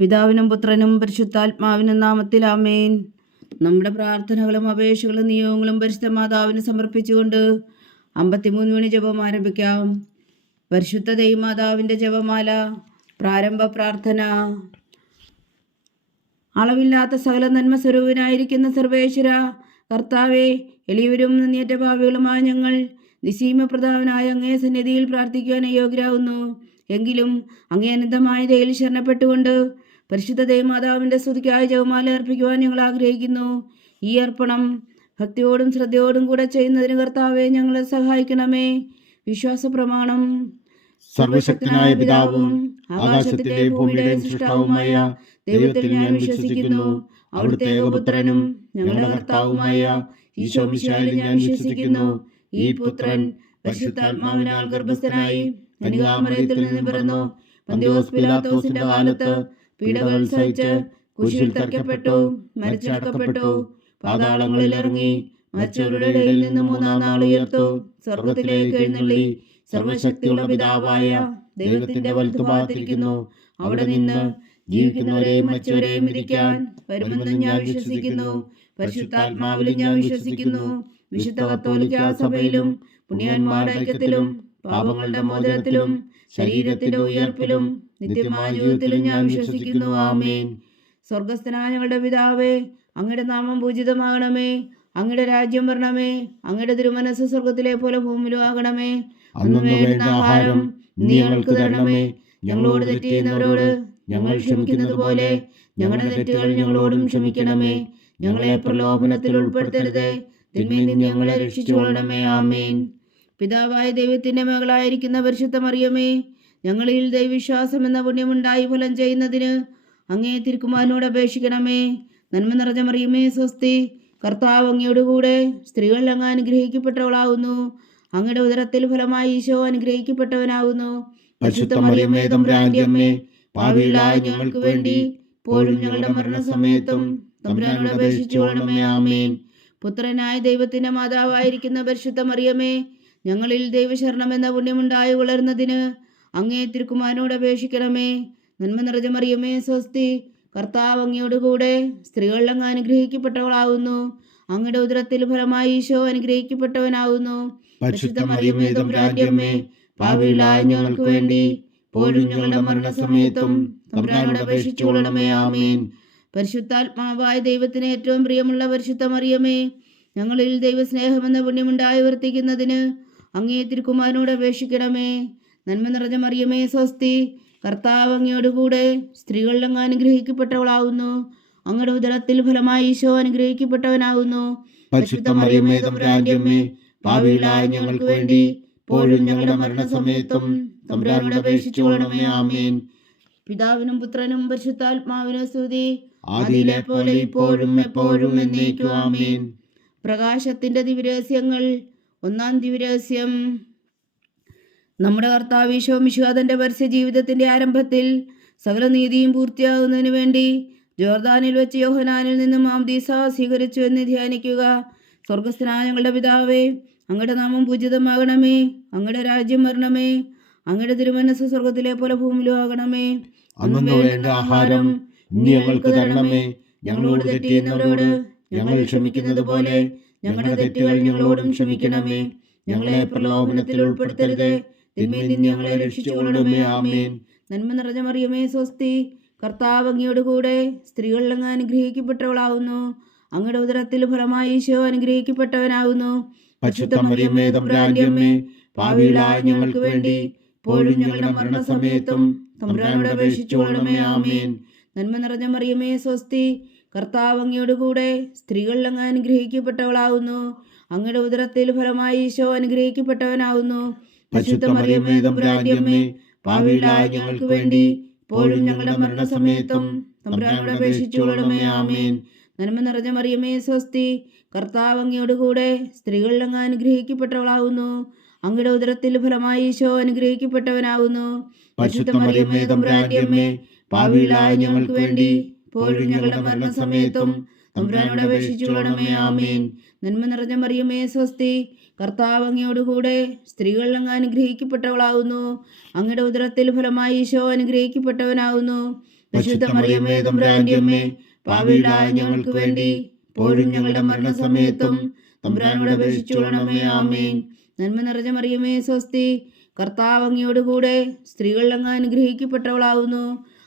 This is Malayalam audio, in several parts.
പിതാവിനും പുത്രനും പരിശുദ്ധാത്മാവിനും നാമത്തിൽ ആമേൻ. നമ്മുടെ പ്രാർത്ഥനകളും അപേക്ഷകളും നിയോഗങ്ങളും പരിശുദ്ധ മാതാവിന് സമർപ്പിച്ചുകൊണ്ട് 53 മണി ജപം ആരംഭിക്കാം. പരിശുദ്ധ ദൈവമാതാവിൻ്റെ ജപമാല. പ്രാരംഭ പ്രാർത്ഥന. അളവില്ലാത്ത സകല നന്മ സ്വരൂപനായിരിക്കുന്ന സർവേശ്വര കർത്താവെ, എളിയവരും നിന്നേറ്റ ഭാവികളുമായ ഞങ്ങൾ നിസീമപ്രധാവനായ അങ്ങേ സന്നിധിയിൽ പ്രാർത്ഥിക്കുവാൻ യോഗ്യരാകുന്നു. എങ്കിലും അങ്ങേ അനന്തമായ ദയയിൽ ശരണപ്പെട്ടുകൊണ്ട് പരിശുദ്ധ ദൈവമാതാവിൻ്റെ സ്തുതിക്കായി ജപമാല അർപ്പിക്കുവാൻ ഞങ്ങൾ ആഗ്രഹിക്കുന്നു. ഈ അർപ്പണം ഭക്തിയോടും ശ്രദ്ധയോടും കൂടെ ചെയ്യുന്നതിന് കർത്താവെ ഞങ്ങളെ സഹായിക്കണമേ. വിശ്വാസ പ്രമാണം. സർവശക്തനായ പിതാവും ആകാശത്തിന്റെയും ഭൂമിയുടെയും സൃഷ്ടാവുമായ ദൈവത്തിൽ ഞാൻ വിശ്വസിക്കുന്നു. അവിടുത്തെ ഏകപുത്രനും ഞങ്ങളുടെ കർത്താവുമായ ഈശോ മിശിഹായിൽ ഞാൻ വിശ്വസിക്കുന്നു. ഈ പുത്രൻ പരിശുദ്ധാത്മാവിനാൽ ഗർഭസ്ഥനായി കന്യകാമറിയത്തിൽ നിന്ന് പിറന്നു. പന്തിയോസ് പിലാത്തോസിന്റെ കാലത്ത് പീഡകൾ സഹിച്ച് കുരിശിൽ തറയ്ക്കപ്പെട്ടു, മരിച്ചടക്കപ്പെട്ടു, പാതാളങ്ങളിൽ ഇറങ്ങി, മരിച്ചവരുടെ ഇടയിൽ നിന്ന് മൂന്നാം നാൾ ഉയർത്തു, സ്വർഗത്തിലേക്ക് എഴുന്നള്ളി, സർവശക്തിയുള്ള പിതാവായ ദൈവത്തിന്റെ വലത്തുഭാഗത്തിരിക്കുന്നു. അവിടെ നിന്ന് ജീവിക്കുന്നവരെയും മരിച്ചവരെയും വിധിക്കാൻ വരുമെന്ന് ഞാൻ വിശ്വസിക്കുന്നു. പരിശുദ്ധാത്മാവിലും ഞാൻ വിശ്വസിക്കുന്നു. വിശുദ്ധ കത്തോലിക്കാ സഭയിലും പുണ്യന്മാരുടെ ഐക്യത്തിലും പാപങ്ങളുടെ മോചനത്തിലും ശരീരത്തിന്റെ ഉയർപ്പിലും നിത്യമായ ജീവിതത്തിലും ഞാൻ വിശ്വസിക്കുന്നു. ആമേൻ. സ്വർഗസ്ഥനായ ഞങ്ങളുടെ പിതാവേ, അങ്ങയുടെ നാമം പൂജിതമാകണമേ. അങ്ങയുടെ രാജ്യം വരണമേ. അങ്ങയുടെ തിരുമനസ്സ് സ്വർഗത്തിലെ പോലെ ഭൂമിയിലും ആകണമേ. അന്നു വേണ്ട ആഹാരം നീ ഞങ്ങൾക്ക് തരണമേ. ഞങ്ങളോട് തെറ്റ് ചെയ്യുന്നവരോട് ഞങ്ങൾ ക്ഷമിക്കുന്നത് പോലെ ഞങ്ങളുടെ തെറ്റുകൾ ഞങ്ങളോടും ക്ഷമിക്കണമേ. ഞങ്ങളെ പ്രലോഭനത്തിൽ ഉൾപ്പെടുത്തരുതേ, തിന്മയിൽ നിന്ന് ഞങ്ങളെ രക്ഷിച്ചുകൊള്ളണമേ. ആമേൻ. പിതാവായ ദൈവത്തിന്റെ മകളായിരിക്കുന്ന പരിശുദ്ധ മറിയമേ, ഞങ്ങളിൽ ദൈവവിശ്വാസം എന്ന പുണ്യമുണ്ടായി ഫലം ചെയ്യുന്നതിന് അങ്ങേ തിരുക്കുമാരനോട് അപേക്ഷിക്കണമേ. നന്മ നിറഞ്ഞ മറിയമേ സ്വസ്തി, കർത്താവ് അങ്ങയോടുകൂടെ സ്ത്രീകൾ അങ്ങ് അനുഗ്രഹിക്കപ്പെട്ടവളാകുന്നു. അങ്ങയുടെ ഉദരത്തിൽ ഫലമായി ഈശോ അനുഗ്രഹിക്കപ്പെട്ടവനാകുന്നു. പരിശുദ്ധ മറിയമേ തമ്പുരാന്റെ അമ്മേ, പാപികളായ ഞങ്ങൾക്ക് വേണ്ടി ഇപ്പോഴും ഞങ്ങളുടെ മരണസമയത്തും തമ്പുരാനോട് അപേക്ഷിച്ചുകൊള്ളണമേ. ആമേൻ. പുത്രനായ ദൈവത്തിന്റെ മാതാവായിരിക്കുന്ന പരിശുദ്ധ മറിയമേ, ഞങ്ങളിൽ ദൈവശരണം എന്ന പുണ്യമുണ്ടായി വളരുന്നതിന് അങ്ങേ തിരുക്കുമാരനോട് അപേക്ഷിക്കണമേ. നന്മ നിറഞ്ഞ മറിയമേ സ്വസ്തി, കർത്താവ് അങ്ങയോടുകൂടെ സ്ത്രീകൾ അങ്ങ് അനുഗ്രഹിക്കപ്പെട്ടവളാകുന്നു. അങ്ങയുടെ ഉദരത്തിൽ ഫലമായി ഈശോ അനുഗ്രഹിക്കപ്പെട്ടവനാകുന്നു. പരിശുദ്ധ മറിയമേ തമ്പുരാന്റെ അമ്മേ, പാപികളായ ഞങ്ങൾക്ക് വേണ്ടി ഇപ്പോഴും ഞങ്ങളുടെ മരണസമയത്തും തമ്പുരാനോട് അപേക്ഷിച്ചുകൊള്ളണമേ. ആമേൻ. പരിശുദ്ധാത്മാവായ ദൈവത്തിന് ഏറ്റവും പ്രിയമുള്ള പരിശുദ്ധ മറിയമേ, ഞങ്ങളിൽ ദൈവസ്നേഹമെന്ന പുണ്യമുണ്ടായി വർത്തിക്കുന്നതിന് അങ്ങേ തിരുക്കുമാരനോട് അപേക്ഷിക്കണമേ. നന്മ നിറഞ്ഞ മറിയമേ സ്വസ്തി, കർത്താവ് അങ്ങയോടുകൂടെ സ്ത്രീകൾ അങ്ങ് അനുഗ്രഹിക്കപ്പെട്ടവളാകുന്നു. അങ്ങയുടെ ഉദരത്തിൽ ഫലമായി ഈശോ അനുഗ്രഹിക്കപ്പെട്ടവനാകുന്നു. പരിശുദ്ധ മറിയമേ തമ്പുരാന്റെ അമ്മേ, പാപികളായ ഞങ്ങൾക്ക് വേണ്ടി ഇപ്പോഴും ഞങ്ങളുടെ മരണസമയത്തും തമ്പുരാനോട് അപേക്ഷിച്ചുകൊള്ളണമേ. ആമേൻ. പിതാവിനും പുത്രനും പരിശുദ്ധാത്മാവിനും സ്തുതി, ആദിയിലെ പോലെ ഇപ്പോഴും എപ്പോഴും എന്നേക്കും. ആമേൻ. പ്രകാശത്തിന്റെ ദിവ്യരഹസ്യങ്ങൾ. ഒന്നാം ദിവ്യരഹസ്യം. നമ്മുടെ കർത്താവ് ഈശോ മിശിഹാ തന്റെ പരസ്യ ജീവിതത്തിന്റെ ആരംഭത്തിൽ സകല നീതിയും പൂർത്തിയാകുന്നതിന് വേണ്ടി ജോർദാനിൽ വെച്ച് യോഹന്നാനിൽ നിന്നും മാംദീസ സ്വീകരിച്ചു എന്ന് ധ്യാനിക്കുക. സ്വർഗസ്ഥനായ ഞങ്ങളുടെ പിതാവേ, അങ്ങയുടെ നാമം പൂജിതമാകണമേ. അങ്ങയുടെ രാജ്യം വരണമേ. അങ്ങയുടെ തിരുമനസ്സ് സ്വർഗത്തിലെ പോലെ ഭൂമിയിലും ആകണമേ. അന്നു വേണ്ട ആഹാരം ഇനി ഞങ്ങൾക്ക് തരണമേ. ഞങ്ങളോട് തെറ്റ് ചെയ്യുന്നവരോട് ഞങ്ങൾ ക്ഷമിക്കുന്നത് പോലെ ഞങ്ങളുടെ തെറ്റുകൾ ഞങ്ങളോടും ക്ഷമിക്കണമേ. ഞങ്ങളെ പ്രലോഭനത്തിൽ ഉൾപ്പെടുത്തരുതേ, തിന്മയിൽ നിന്ന് ഞങ്ങളെ രക്ഷിച്ചുകൊള്ളണമേ. ആമേൻ. നന്മ നിറഞ്ഞ മറിയമേ സ്വസ്തി, കർത്താവ് അങ്ങയോടുകൂടെ സ്ത്രീകൾ അങ്ങ് അനുഗ്രഹിക്കപ്പെട്ടവളാകുന്നു. അങ്ങയുടെ ഉദരത്തിൽ ഫലമായി ഈശോ അനുഗ്രഹിക്കപ്പെട്ടവനാകുന്നു. പരിശുദ്ധ മറിയമേ തമ്പുരാന്റെ അമ്മേ, പാപികളായ ഞങ്ങൾക്ക് വേണ്ടി ഇപ്പോഴും ഞങ്ങളുടെ മരണസമയത്തും തമ്പുരാനോട് അപേക്ഷിച്ചുകൊള്ളണമേ. ആമേൻ. നന്മ നിറഞ്ഞ മറിയമേ സ്വസ്തി, കർത്താവ് അങ്ങയോടുകൂടെ സ്ത്രീകൾ അങ്ങ് അനുഗ്രഹിക്കപ്പെട്ടവളാകുന്നു. അങ്ങയുടെ ഉദരത്തിൽ ഫലമായി ഈശോ അനുഗ്രഹിക്കപ്പെട്ടവനാകുന്നു. പരിശുദ്ധ മറിയമേ തമ്പുരാന്റെ അമ്മേ, പാപികളായ ഞങ്ങൾക്ക് വേണ്ടി ഇപ്പോഴും ഞങ്ങളുടെ മരണസമയത്തും തമ്പുരാനോട് അപേക്ഷിച്ചുകൊള്ളണമേ. ആമേൻ. നന്മ നിറഞ്ഞ മറിയമേ സ്വസ്തി, കർത്താവ് അങ്ങയോടുകൂടെ സ്ത്രീകൾ അങ്ങ് അനുഗ്രഹിക്കപ്പെട്ടവളാകുന്നു. അങ്ങയുടെ ഉദരത്തിൽ ഫലമായി ഈശോ അനുഗ്രഹിക്കപ്പെട്ടവനാകുന്നു. പരിശുദ്ധ മറിയമേ തമ്പുരാന്റെ അമ്മേ, പാപികളായ ഞങ്ങൾക്ക് വേണ്ടി ഇപ്പോഴും ഞങ്ങളുടെ മരണസമയത്തും തമ്പുരാനോട് അപേക്ഷിച്ചുകൊള്ളണമേ. ആമേൻ. നന്മ നിറഞ്ഞ മറിയമേ സ്വസ്തി, കർത്താവ് അങ്ങയോടുകൂടെ സ്ത്രീകൾ അങ്ങ് അനുഗ്രഹിക്കപ്പെട്ടവളാകുന്നു. അങ്ങയുടെ ഉദരത്തിൽ ഫലമായി ഈശോ അനുഗ്രഹിക്കപ്പെട്ടവനാകുന്നു. പരിശുദ്ധ മറിയമേ തമ്പുരാന്റെ അമ്മേ, പാപികളായ ഞങ്ങൾക്ക് വേണ്ടി ഇപ്പോഴും ഞങ്ങളുടെ മരണസമയത്തും തമ്പുരാനോട് അപേക്ഷിച്ചുകൊള്ളണമേ. ആമേൻ. നന്മ നിറഞ്ഞ മറിയമേ സ്വസ്തി, കർത്താവ് അങ്ങയോടുകൂടെ സ്ത്രീകൾ അങ്ങ് അനുഗ്രഹിക്കപ്പെട്ടവളാവുന്നു.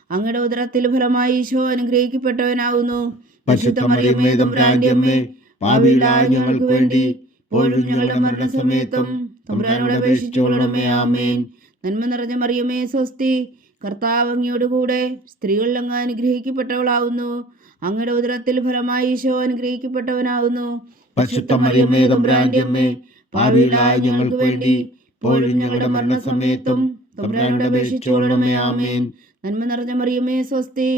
അങ്ങയുടെ ഉദരത്തിൽ ഫലമായി ഈശോ അനുഗ്രഹിക്കപ്പെട്ടവനാവുന്നു. പരിശുദ്ധ മറിയമേ തമ്പുരാന്റെ അമ്മേ, പാപികളായ ഞങ്ങൾക്ക് വേണ്ടി ഇപ്പോഴും ഞങ്ങളുടെ മരണസമയത്തും തമ്പുരാനോട് അപേക്ഷിച്ചുകൊള്ളണമേ. ആമേൻ. നന്മ നിറഞ്ഞ മറിയമേ സ്വസ്തി, കർത്താവ് അങ്ങയോടുകൂടെ സ്ത്രീകൾ അങ്ങ് അനുഗ്രഹിക്കപ്പെട്ടവളാവുന്നു. അങ്ങയുടെ ഉദരത്തിൽ ഫലമായി ഈശോ അനുഗ്രഹിക്കപ്പെട്ടവനാവുന്നു. പരിശുദ്ധ മറിയമേ തമ്പുരാന്റെ അമ്മേ, പാപികളായ ഞങ്ങൾക്ക് വേണ്ടി ഇപ്പോഴും ഞങ്ങളുടെ മരണസമയത്തും തമ്പുരാനോട് അപേക്ഷിച്ചുകൊള്ളണമേ. ആമേൻ. നന്മ നിറഞ്ഞ മറിയമേ സ്വസ്തി,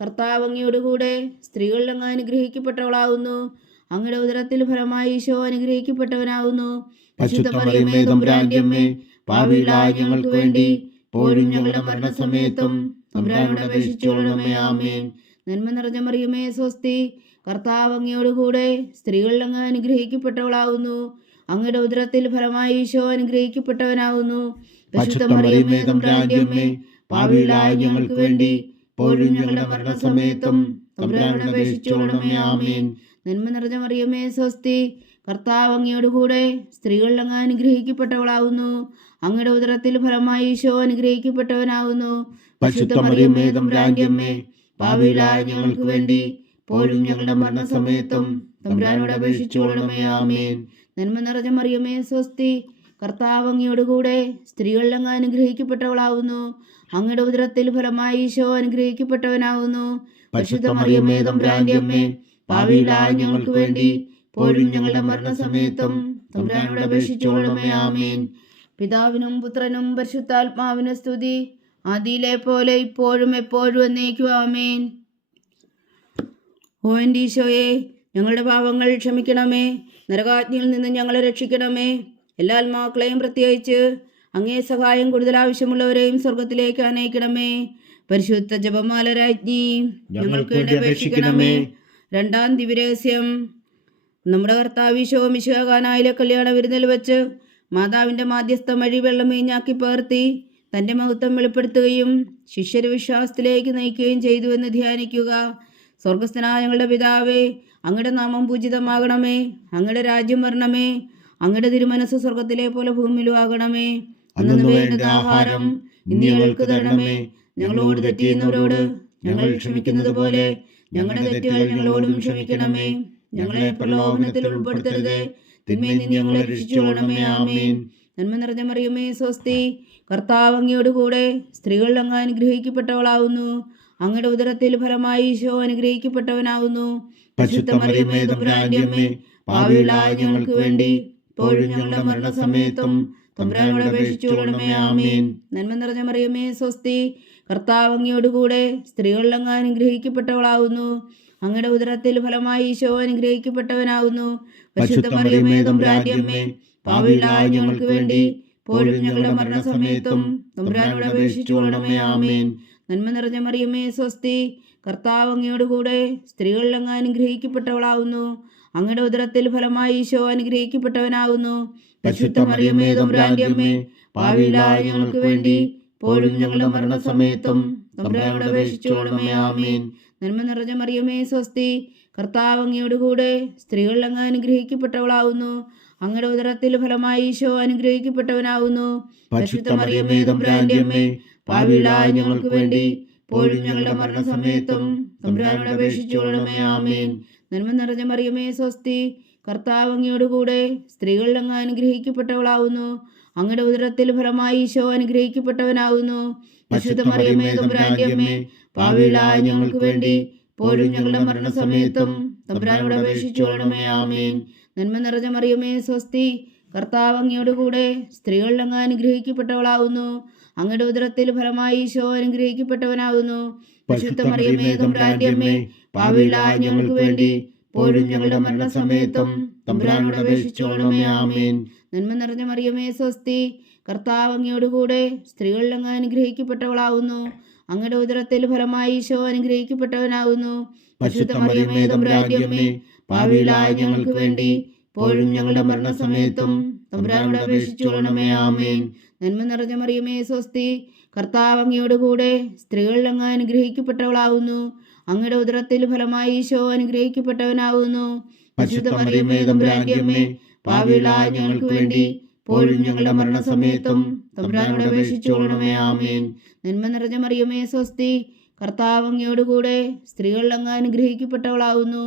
കർത്താവ് അങ്ങയോടുകൂടെ സ്ത്രീകൾ അങ്ങ് അനുഗ്രഹിക്കപ്പെട്ടവളാവുന്നു. അങ്ങയുടെ ഉദരത്തിൽ ഫലമായി ഈശോ അനുഗ്രഹിക്കപ്പെട്ടവനാവുന്നു. പരിശുദ്ധ മറിയമേ തമ്പുരാന്റെ അമ്മേ, പാപികളായ ഞങ്ങൾക്ക് വേണ്ടി ഇപ്പോഴും ഞങ്ങളുടെ മരണസമയത്തും തമ്പുരാനോട് അപേക്ഷിച്ചുകൊള്ളണമേ. ആമേൻ. നന്മ നിറഞ്ഞ മറിയമേ സ്വസ്തി, കർത്താവ് അങ്ങയോടുകൂടെ സ്ത്രീകൾ അങ്ങ് അനുഗ്രഹിക്കപ്പെട്ടവളാവുന്നു. അങ്ങയുടെ ഉദരത്തിൽ ഫലമായി ഈശോ അനുഗ്രഹിക്കപ്പെട്ടവനാവുന്നു. പരിശുദ്ധ മറിയമേ തമ്പുരാന്റെ അമ്മേ, പാപികളായ ഞങ്ങൾക്ക് വേണ്ടി ഇപ്പോഴും ഞങ്ങളുടെ മരണസമയത്തും തമ്പുരാനോട് അപേക്ഷിച്ചുകൊള്ളണമേ. ആമേൻ. നന്മ നിറഞ്ഞ മറിയമേ സ്വസ്തി, കർത്താവ് അങ്ങയോടുകൂടെ സ്ത്രീകൾ അങ്ങ് അനുഗ്രഹിക്കപ്പെട്ടവളാവുന്നു. അങ്ങയുടെ ഉദരത്തിൽ ഫലമായി ഈശോ അനുഗ്രഹിക്കപ്പെട്ടവനാവുന്നു. പരിശുദ്ധ മറിയമേ തമ്പുരാന്റെ അമ്മേ, പാപികളായ ഞങ്ങൾക്ക് വേണ്ടി ഇപ്പോഴും ഞങ്ങളുടെ മരണസമയത്തും തമ്പുരാനോട് അപേക്ഷിച്ചുകൊള്ളണമേ. ആമേൻ. നന്മ നിറഞ്ഞ മറിയമേ സ്വസ്തി, കർത്താവ് അങ്ങയോടുകൂടെ സ്ത്രീകൾ അങ്ങ് അനുഗ്രഹിക്കപ്പെട്ടവളാവുന്നു. അങ്ങയുടെ ഉദരത്തിൽ ഫലമായി ഈശോ അനുഗ്രഹിക്കപ്പെട്ടവനാവുന്നു. പരിശുദ്ധ മറിയമേ തമ്പുരാന്റെ അമ്മേ, പാപികളായ ഞങ്ങൾക്ക് വേണ്ടി ഇപ്പോഴും ഞങ്ങളുടെ മരണസമയത്തും തമ്പുരാനോട് അപേക്ഷിച്ചുകൊള്ളണമേ. ആമേൻ. പിതാവിനും പുത്രനും പരിശുദ്ധാത്മാവിനും സ്തുതി, ആദിയിലെ പോലെ ഇപ്പോഴും എപ്പോഴും എന്നേക്കും. ആമേൻ. ഓ എൻ്റെ ഈശോയെ, ഞങ്ങളുടെ പാപങ്ങൾ ക്ഷമിക്കണമേ. നരകാജ്ഞയിൽ നിന്ന് ഞങ്ങളെ രക്ഷിക്കണമേ. എല്ലാ ആത്മാക്കളെയും പ്രത്യേകിച്ച് അങ്ങേ സഹായം കൂടുതൽ ആവശ്യമുള്ളവരെയും സ്വർഗത്തിലേക്ക് അനയിക്കണമേ. പരിശുദ്ധ ജപമാല രാജ്ഞി, ഞങ്ങൾക്ക് വേണ്ടി അപേക്ഷിക്കണമേ. രണ്ടാം ദിവ്യരഹസ്യം. നമ്മുടെ കർത്താവ് ഈശോ മിശിഹാ കാനായിലെ കല്യാണ വിരുന്നിൽ വെച്ച് മാതാവിൻ്റെ മാധ്യസ്ഥം വഴി വെള്ളം വീഞ്ഞാക്കി പകർത്തി തൻ്റെ മഹത്വം വെളിപ്പെടുത്തുകയും ശിഷ്യരെ വിശ്വാസത്തിലേക്ക് നയിക്കുകയും ചെയ്തു എന്ന് ധ്യാനിക്കുക. സ്വർഗസ്ഥനായ ഞങ്ങളുടെ പിതാവേ, അങ്ങയുടെ നാമം പൂജിതമാകണമേ. അങ്ങയുടെ രാജ്യം വരണമേ. അങ്ങയുടെ തിരുമനസ് സ്വർഗത്തിലെ പോലെ ഭൂമിയിലും ആകണമേ. അന്നു വേണ്ട ആഹാരം ഇന്ന് ഞങ്ങൾക്ക് തരണമേ. ഞങ്ങളോട് തെറ്റ് ചെയ്യുന്നവരോട് ഞങ്ങൾ ക്ഷമിക്കുന്നത് പോലെ ഞങ്ങളുടെ തെറ്റുകൾ ഞങ്ങളോടും ക്ഷമിക്കണമേ. ഞങ്ങളെ പ്രലോഭനത്തിൽ ഉൾപ്പെടുത്തരുതേ, തിന്മയിൽ നിന്ന് ഞങ്ങളെ രക്ഷിച്ചുകൊള്ളണമേ. ആമേൻ. നന്മ നിറഞ്ഞ മറിയമേ സ്വസ്തി, കർത്താവ് അങ്ങയോടുകൂടെ സ്ത്രീകൾ അങ്ങ് അനുഗ്രഹിക്കപ്പെട്ടവളാവുന്നു. അങ്ങയുടെ ഉദരത്തിൽ ഫലമായി ഈശോ അനുഗ്രഹിക്കപ്പെട്ടവനാവുന്നു. പരിശുദ്ധ മറിയമേ തമ്പുരാന്റെ അമ്മേ, പാപികളായ ഞങ്ങൾക്ക് വേണ്ടി ഇപ്പോഴും ഞങ്ങളുടെ മരണസമയത്തും തമ്പുരാനോട് അപേക്ഷിച്ചുകൊള്ളണമേ. ആമേൻ. നന്മ നിറഞ്ഞ മറിയമേ സ്വസ്തി, കർത്താവ് അങ്ങയോടുകൂടെ സ്ത്രീകൾ അങ്ങ് അനുഗ്രഹിക്കപ്പെട്ടവളാവുന്നു. അങ്ങയുടെ ഉദരത്തിൽ ഫലമായി ഈശോ അനുഗ്രഹിക്കപ്പെട്ടവനാവുന്നു. പരിശുദ്ധ മറിയമേ തമ്പുരാന്റെ അമ്മേ, പാപികളായ ഞങ്ങൾക്ക് വേണ്ടി ഇപ്പോഴും ഞങ്ങളുടെ മരണസമയത്തും തമ്പുരാനോട് അപേക്ഷിച്ചുകൊള്ളണമേ. ആമേൻ. നന്മ നിറഞ്ഞ മറിയമേ സ്വസ്തി, കർത്താവ് അങ്ങയോടുകൂടെ സ്ത്രീകൾ അങ്ങ് അനുഗ്രഹിക്കപ്പെട്ടവളാവുന്നു. അങ്ങയുടെ ഉദരത്തിൽ ഫലമായി ഈശോ അനുഗ്രഹിക്കപ്പെട്ടവനാവുന്നു. പരിശുദ്ധ മറിയമേ തമ്പുരാന്റെ അമ്മേ, പാപികളായ ഞങ്ങൾക്ക് വേണ്ടി ഇപ്പോഴും ഞങ്ങളുടെ മരണസമയത്തും തമ്പുരാനോട് അപേക്ഷിച്ചുകൊള്ളണമേ. ആമേൻ. നന്മ നിറഞ്ഞ മറിയമേ സ്വസ്തി, കർത്താവ് അങ്ങയോടുകൂടെ സ്ത്രീകൾ അങ്ങ് അനുഗ്രഹിക്കപ്പെട്ടവളാവുന്നു. അങ്ങയുടെ ഉദരത്തിൽ ഫലമായി ഈശോ അനുഗ്രഹിക്കപ്പെട്ടവനാവുന്നു. പരിശുദ്ധ മറിയമേ തമ്പുരാന്റെ അമ്മേ, പാപികളായ ഞങ്ങൾക്ക് വേണ്ടി ഇപ്പോഴും ഞങ്ങളുടെ മരണസമയത്തും തമ്പുരാനോട് അപേക്ഷിച്ചുകൊള്ളണമേ. ആമേൻ. നന്മ നിറഞ്ഞ മറിയമേ സ്വസ്തി, കർത്താവ് അങ്ങയോടുകൂടെ സ്ത്രീകൾ അങ്ങ് അനുഗ്രഹിക്കപ്പെട്ടവളാവുന്നു. അങ്ങയുടെ ഉദരത്തിൽ ഫലമായി ഈശോ അനുഗ്രഹിക്കപ്പെട്ടവനാവുന്നു. പരിശുദ്ധ മറിയമേ തമ്പുരാന്റെ അമ്മേ, പാപികളായ ഞങ്ങൾക്ക് വേണ്ടി ഇപ്പോഴും ഞങ്ങളുടെ മരണസമയത്തും തമ്പുരാനോട് അപേക്ഷിച്ചുകൊള്ളണമേ. ആമേൻ. നന്മ നിറഞ്ഞ മറിയമേ സ്വസ്തി, കർത്താവ് അങ്ങയോടുകൂടെ സ്ത്രീകൾ അങ്ങ് അനുഗ്രഹിക്കപ്പെട്ടവളാവുന്നു. അങ്ങയുടെ ഉദരത്തിൽ ഫലമായി ഈശോ അനുഗ്രഹിക്കപ്പെട്ടവനാവുന്നു. പരിശുദ്ധ മറിയമേ തമ്പുരാന്റെ അമ്മേ, പാപികളായ ഞങ്ങൾക്ക് വേണ്ടി ഇപ്പോഴും ഞങ്ങളുടെ മരണസമയത്തും തമ്പുരാനോട് അപേക്ഷിച്ചുകൊള്ളണമേ. ആമേൻ. നന്മ നിറഞ്ഞ മറിയമേ സ്വസ്തി, കർത്താവ് അങ്ങയോടുകൂടെ സ്ത്രീകൾ അങ്ങ് അനുഗ്രഹിക്കപ്പെട്ടവളാവുന്നു. അങ്ങയുടെ ഉദരത്തിൽ ഫലമായി ഈശോ അനുഗ്രഹിക്കപ്പെട്ടവനാവുന്നു. പരിശുദ്ധ മറിയമേ തമ്പുരാന്റെ അമ്മേ, പാപികളായ ഞങ്ങൾക്ക് വേണ്ടി ഇപ്പോഴും ഞങ്ങളുടെ മരണസമയത്തും തമ്പുരാനോട് അപേക്ഷിച്ചുകൊള്ളണമേ. ആമേൻ. നന്മ നിറഞ്ഞ മറിയമേ സ്വസ്തി, കർത്താവ് അങ്ങയോടുകൂടെ സ്ത്രീകളിൽ അങ്ങ് അനുഗ്രഹിക്കപ്പെട്ടവളാവുന്നു. അങ്ങയുടെ ഉദരത്തിൽ ഫലമായി ഈശോ അനുഗ്രഹിക്കപ്പെട്ടവനാവുന്നു. പരിശുദ്ധ മറിയമേ തമ്പുരാന്റെ അമ്മേ, പാപികളായ ഞങ്ങൾക്ക് വേണ്ടി ഇപ്പോഴും ഞങ്ങളുടെ മരണസമയത്തും തമ്പുരാനോട് അപേക്ഷിച്ചുകൊള്ളണമേ. ആമേൻ. നന്മ നിറഞ്ഞ മറിയമേ സ്വസ്തി, കർത്താവ് അങ്ങയോടുകൂടെ സ്ത്രീകളിൽ അങ്ങ് അനുഗ്രഹിക്കപ്പെട്ടവളാവുന്നു.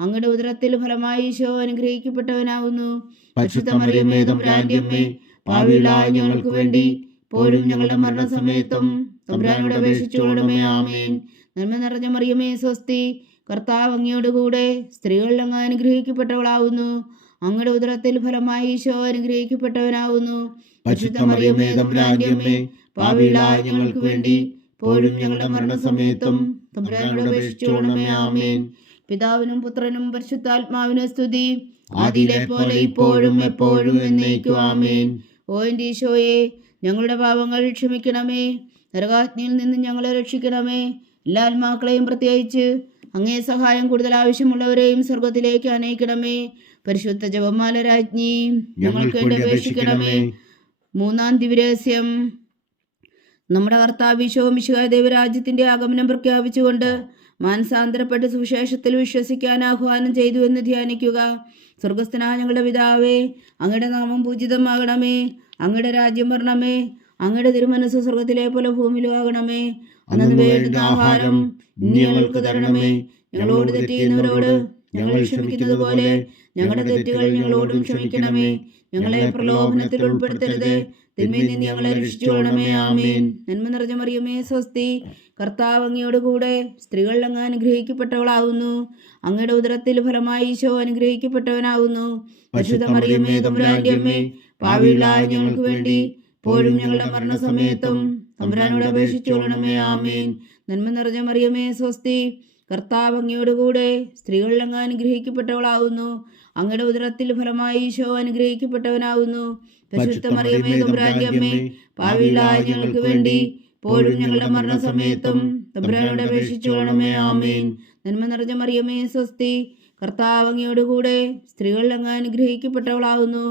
അങ്ങയുടെ ഉദരത്തിൽ ഫലമായി ഈശോ അനുഗ്രഹിക്കപ്പെട്ടവനാവുന്നു. പരിശുദ്ധ മറിയമേ തമ്പുരാന്റെ അമ്മേ, പാപികളായ ഞങ്ങൾക്ക് വേണ്ടി ഇപ്പോഴും ഞങ്ങളുടെ മരണസമയത്തും തമ്പുരാനോട് അപേക്ഷിച്ചുകൊള്ളണമേ. ആമേൻ. നന്മ നിറഞ്ഞ മറിയമേ സ്വസ്തി, കർത്താവ് അങ്ങയോടുകൂടെ സ്ത്രീകളിൽ അങ്ങ് അനുഗ്രഹിക്കപ്പെട്ടവളാവുന്നു. അങ്ങയുടെ ഉദരത്തിൽ ഫലമായി ഈശോ അനുഗ്രഹിക്കപ്പെട്ടവനാവുന്നു. പരിശുദ്ധ മറിയമേ തമ്പുരാന്റെ അമ്മേ, പാപികളായ ഞങ്ങൾക്ക് വേണ്ടി ഇപ്പോഴും ഞങ്ങളുടെ മരണസമയത്തും തമ്പുരാനോട് അപേക്ഷിച്ചുകൊള്ളണമേ. ആമേൻ. പിതാവിനും പുത്രനും പരിശുദ്ധാത്മാവിനും സ്തുതി, ആദിയിലെ പോലെ ഇപ്പോഴും എപ്പോഴും എന്നേക്കും. ആമേൻ. ഓ എൻ്റെ ഈശോയെ, ഞങ്ങളുടെ പാപങ്ങൾ ക്ഷമിക്കണമേ. നരകാഗ്നിയിൽ നിന്ന് ഞങ്ങളെ രക്ഷിക്കണമേ. എല്ലാ ആത്മാക്കളെയും പ്രത്യേകിച്ച് അങ്ങേ സഹായം കൂടുതൽ ആവശ്യമുള്ളവരെയും സ്വർഗത്തിലേക്ക് അനയിക്കണമേ. പരിശുദ്ധ ജപമാല രാജ്ഞി, ഞങ്ങൾക്ക് വേണ്ടി അപേക്ഷിക്കണമേ. മൂന്നാം ദിവ്യരഹസ്യം. നമ്മുടെ കർത്താവ് ഈശോ മിശിഹായ ദൈവരാജ്യത്തിന്റെ ആഗമനം പ്രഖ്യാപിച്ചുകൊണ്ട് മാനസാന്തരപ്പെട്ട് സുവിശേഷത്തിൽ വിശ്വസിക്കാൻ ആഹ്വാനം ചെയ്തു എന്ന് ധ്യാനിക്കുക. സ്വർഗസ്ഥനായ ഞങ്ങളുടെ പിതാവേ, അങ്ങയുടെ നാമം പൂജിതമാകണമേ. അങ്ങയുടെ രാജ്യം വരണമേ. അങ്ങയുടെ തിരുമനസ്സ് സ്വർഗത്തിലെ പോലെ ഭൂമിയിലും ആകണമേ. അന്നു വേണ്ടുന്ന ആഹാരം ഇനി ഞങ്ങൾക്ക് തരണമേ. ഞങ്ങളോട് തെറ്റ് ചെയ്യുന്നവരോട് ഞങ്ങൾ ക്ഷമിക്കുന്നത് പോലെ ഞങ്ങളുടെ തെറ്റുകൾ ഞങ്ങളോടും ക്ഷമിക്കണമേ. ഞങ്ങളെ പ്രലോഭനത്തിൽ ഉൾപ്പെടുത്തരുത്, തിന്മയിൽ നിന്ന് ഞങ്ങളെ രക്ഷിച്ചുകൊള്ളണമേ. ആമേൻ. നന്മ നിറഞ്ഞ മറിയമേ സ്വസ്തി, കർത്താവ് അങ്ങയോടുകൂടെ സ്ത്രീകളിൽ അങ്ങ് അനുഗ്രഹിക്കപ്പെട്ടവളാവുന്നു. അങ്ങയുടെ ഉദരത്തിൽ ഫലമായി ഈശോ അനുഗ്രഹിക്കപ്പെട്ടവനാവുന്നു. പരിശുദ്ധ മറിയമേ തമ്പുരാന്റെ അമ്മേ, പാപികളായ ഞങ്ങൾക്ക് വേണ്ടി ഇപ്പോഴും ഞങ്ങളുടെ മരണസമയത്തും തമ്പുരാനോട് അപേക്ഷിച്ചുകൊള്ളണമേ. ആമേൻ. നന്മ നിറഞ്ഞ മറിയമേ സ്വസ്തി, കർത്താവ് അങ്ങയോടുകൂടെ സ്ത്രീകളിൽ അങ്ങ് അനുഗ്രഹിക്കപ്പെട്ടവളാവുന്നു. അങ്ങയുടെ ഉദരത്തിൽ ഫലമായി ഈശോ അനുഗ്രഹിക്കപ്പെട്ടവനാവുന്നു. പരിശുദ്ധ മറിയമേ തമ്പുരാന്റെ അമ്മേ, പാപികളായ ഞങ്ങൾക്ക് വേണ്ടി ഇപ്പോഴും ഞങ്ങളുടെ മരണസമയത്തും തമ്പുരാനോട് അപേക്ഷിച്ചുകൊള്ളണമേ. ആമേൻ. നന്മ നിറഞ്ഞ മറിയമേ സ്വസ്തി, കർത്താവ് അങ്ങയോടുകൂടെ സ്ത്രീകളിൽ അങ്ങ് അനുഗ്രഹിക്കപ്പെട്ടവളാവുന്നു.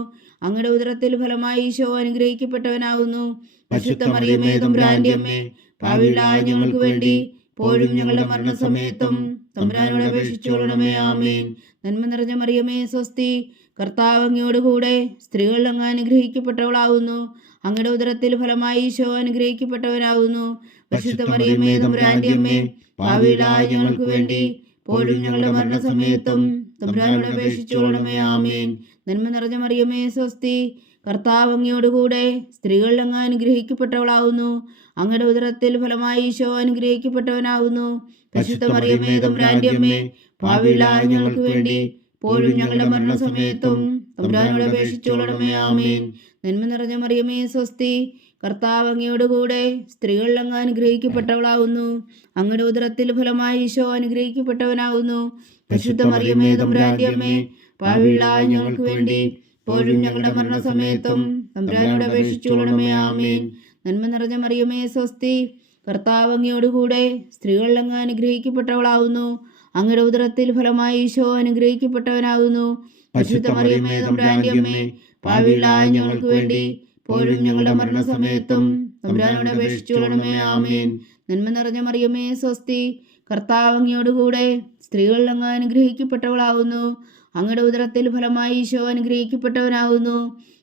അങ്ങയുടെ ഉദരത്തിൽ ഫലമായി ഈശോ അനുഗ്രഹിക്കപ്പെട്ടവനാവുന്നു. പരിശുദ്ധ മറിയമേ തമ്പുരാന്റെ അമ്മേ, പാപികളായ ഞങ്ങൾക്ക് വേണ്ടി ഇപ്പോഴും ഞങ്ങളുടെ മരണസമയത്തും തമ്പുരാനോട് അപേക്ഷിച്ചുകൊള്ളണമേ. ആമേൻ. നന്മ നിറഞ്ഞ മറിയമേ സ്വസ്തി, കർത്താവ് അങ്ങയോടുകൂടെ സ്ത്രീകളിൽ അങ്ങ് അനുഗ്രഹിക്കപ്പെട്ടവളാവുന്നു. അങ്ങയുടെ ഉദരത്തിൽ ഫലമായി ഈശോ അനുഗ്രഹിക്കപ്പെട്ടവനാവുന്നു. പരിശുദ്ധ മറിയമേ തമ്പുരാന്റെ അമ്മേ, പാപികളായ ഞങ്ങൾക്ക് വേണ്ടി ഇപ്പോഴും ഞങ്ങളുടെ മരണസമയത്തും തമ്പുരാനോട് അപേക്ഷിച്ചുകൊള്ളണമേ. ആമേൻ. നന്മ നിറഞ്ഞ മറിയമേ സ്വസ്തി, കർത്താവ് അങ്ങയോടുകൂടെ സ്ത്രീകളിൽ അങ്ങ് അനുഗ്രഹിക്കപ്പെട്ടവളാവുന്നു. അങ്ങയുടെ ഉദരത്തിൽ ഫലമായി ഈശോ അനുഗ്രഹിക്കപ്പെട്ടവനാവുന്നു. പരിശുദ്ധ മറിയമേ തമ്പുരാന്റെ അമ്മേ, പാപികളായ ഞങ്ങൾക്ക് വേണ്ടി ഇപ്പോഴും ഞങ്ങളുടെ മരണസമയത്തും തമ്പുരാനോട് അപേക്ഷിച്ചുകൊള്ളണമേ. ആമേൻ. നന്മ നിറഞ്ഞ മറിയമേ സ്വസ്തി, കർത്താവ് അങ്ങയോടുകൂടെ സ്ത്രീകളിൽ അങ്ങ് അനുഗ്രഹിക്കപ്പെട്ടവളാവുന്നു. അങ്ങയുടെ ഉദരത്തിൽ ഫലമായി ഈശോ അനുഗ്രഹിക്കപ്പെട്ടവനാവുന്നു. പരിശുദ്ധ മറിയമേ തമ്പുരാന്റെ അമ്മേ, പാപികളായ ഞങ്ങൾക്ക് വേണ്ടി ഇപ്പോഴും ഞങ്ങളുടെ മരണസമയത്തും തമ്പുരാനോട് അപേക്ഷിച്ചുകൊള്ളണമേ. ആമേൻ. നന്മ നിറഞ്ഞ മറിയമേ സ്വസ്തി, കർത്താവ് അങ്ങയോടുകൂടെ സ്ത്രീകളിൽ അങ്ങ് അനുഗ്രഹിക്കപ്പെട്ടവളാവുന്നു. അങ്ങയുടെ ഉദരത്തിൽ ഫലമായി ഈശോ അനുഗ്രഹിക്കപ്പെട്ടവനാകുന്നു. പരിശുദ്ധ മറിയമേ തമ്പുരാന്റെ അമ്മേ, പാപികളായ ഞങ്ങൾക്ക് വേണ്ടി ഇപ്പോഴും ഞങ്ങളുടെ മരണസമയത്തും തമ്പുരാനോട് അപേക്ഷിച്ചുകൊള്ളണമേ. ആമേൻ. നന്മ നിറഞ്ഞ മറിയമേ സ്വസ്തി, കർത്താവ് അങ്ങയോടുകൂടെ സ്ത്രീകളിൽ അങ്ങ് അനുഗ്രഹിക്കപ്പെട്ടവളാവുന്നു. അങ്ങയുടെ ഉദരത്തിൽ ഫലമായി ഈശോ അനുഗ്രഹിക്കപ്പെട്ടവനാകുന്നു.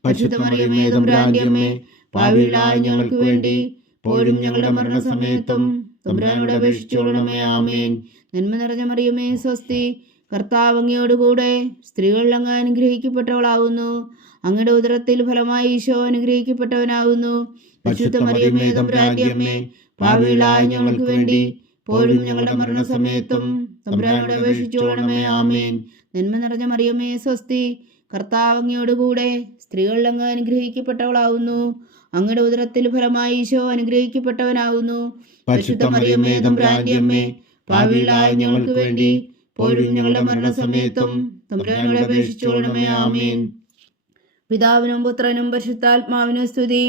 പരിശുദ്ധ മറിയമേ തമ്പുരാന്റെ അമ്മേ, പാപികളായ ഞങ്ങൾക്ക് വേണ്ടി ഇപ്പോഴും ഞങ്ങളുടെ മരണസമയത്തും തമ്പുരാനോട് അപേക്ഷിച്ചുകൊള്ളണമേ. ആമേൻ. നന്മ നിറഞ്ഞ മറിയമേ സ്വസ്തി, കർത്താവ് അങ്ങയോടുകൂടെ സ്ത്രീകളിൽ അങ്ങ് അനുഗ്രഹിക്കപ്പെട്ടവളാവുന്നു. അങ്ങയുടെ ഉദരത്തിൽ ഫലമായി ഈശോ അനുഗ്രഹിക്കപ്പെട്ടവനാകുന്നു. പരിശുദ്ധ മറിയമേ തമ്പുരാന്റെ അമ്മേ, പാപികളായ ഞങ്ങൾക്ക് വേണ്ടി ഇപ്പോഴും ഞങ്ങളുടെ മരണസമയത്തും തമ്പുരാനോട് അപേക്ഷിച്ചുകൊള്ളണമേ. ആമേൻ. നന്മ നിറഞ്ഞ മറിയമേ സ്വസ്തി, കർത്താവ് അങ്ങയോടുകൂടെ സ്ത്രീകളിൽ അങ്ങ് അനുഗ്രഹിക്കപ്പെട്ടവളാവുന്നു. അങ്ങയുടെ ഉദരത്തിൽ ഫലമായി ഈശോ അനുഗ്രഹിക്കപ്പെട്ടവനാകുന്നു. പരിശുദ്ധ മറിയമേ തമ്പുരാന്റെ അമ്മേ, പാപികളായ ഞങ്ങൾക്ക് വേണ്ടി ഇപ്പോഴും ഞങ്ങളുടെ മരണസമയത്തും തമ്പുരാനോട് അപേക്ഷിച്ചുകൊള്ളണമേ. ആമേൻ. പിതാവിനും പുത്രനും പരിശുദ്ധാത്മാവിനും സ്തുതി,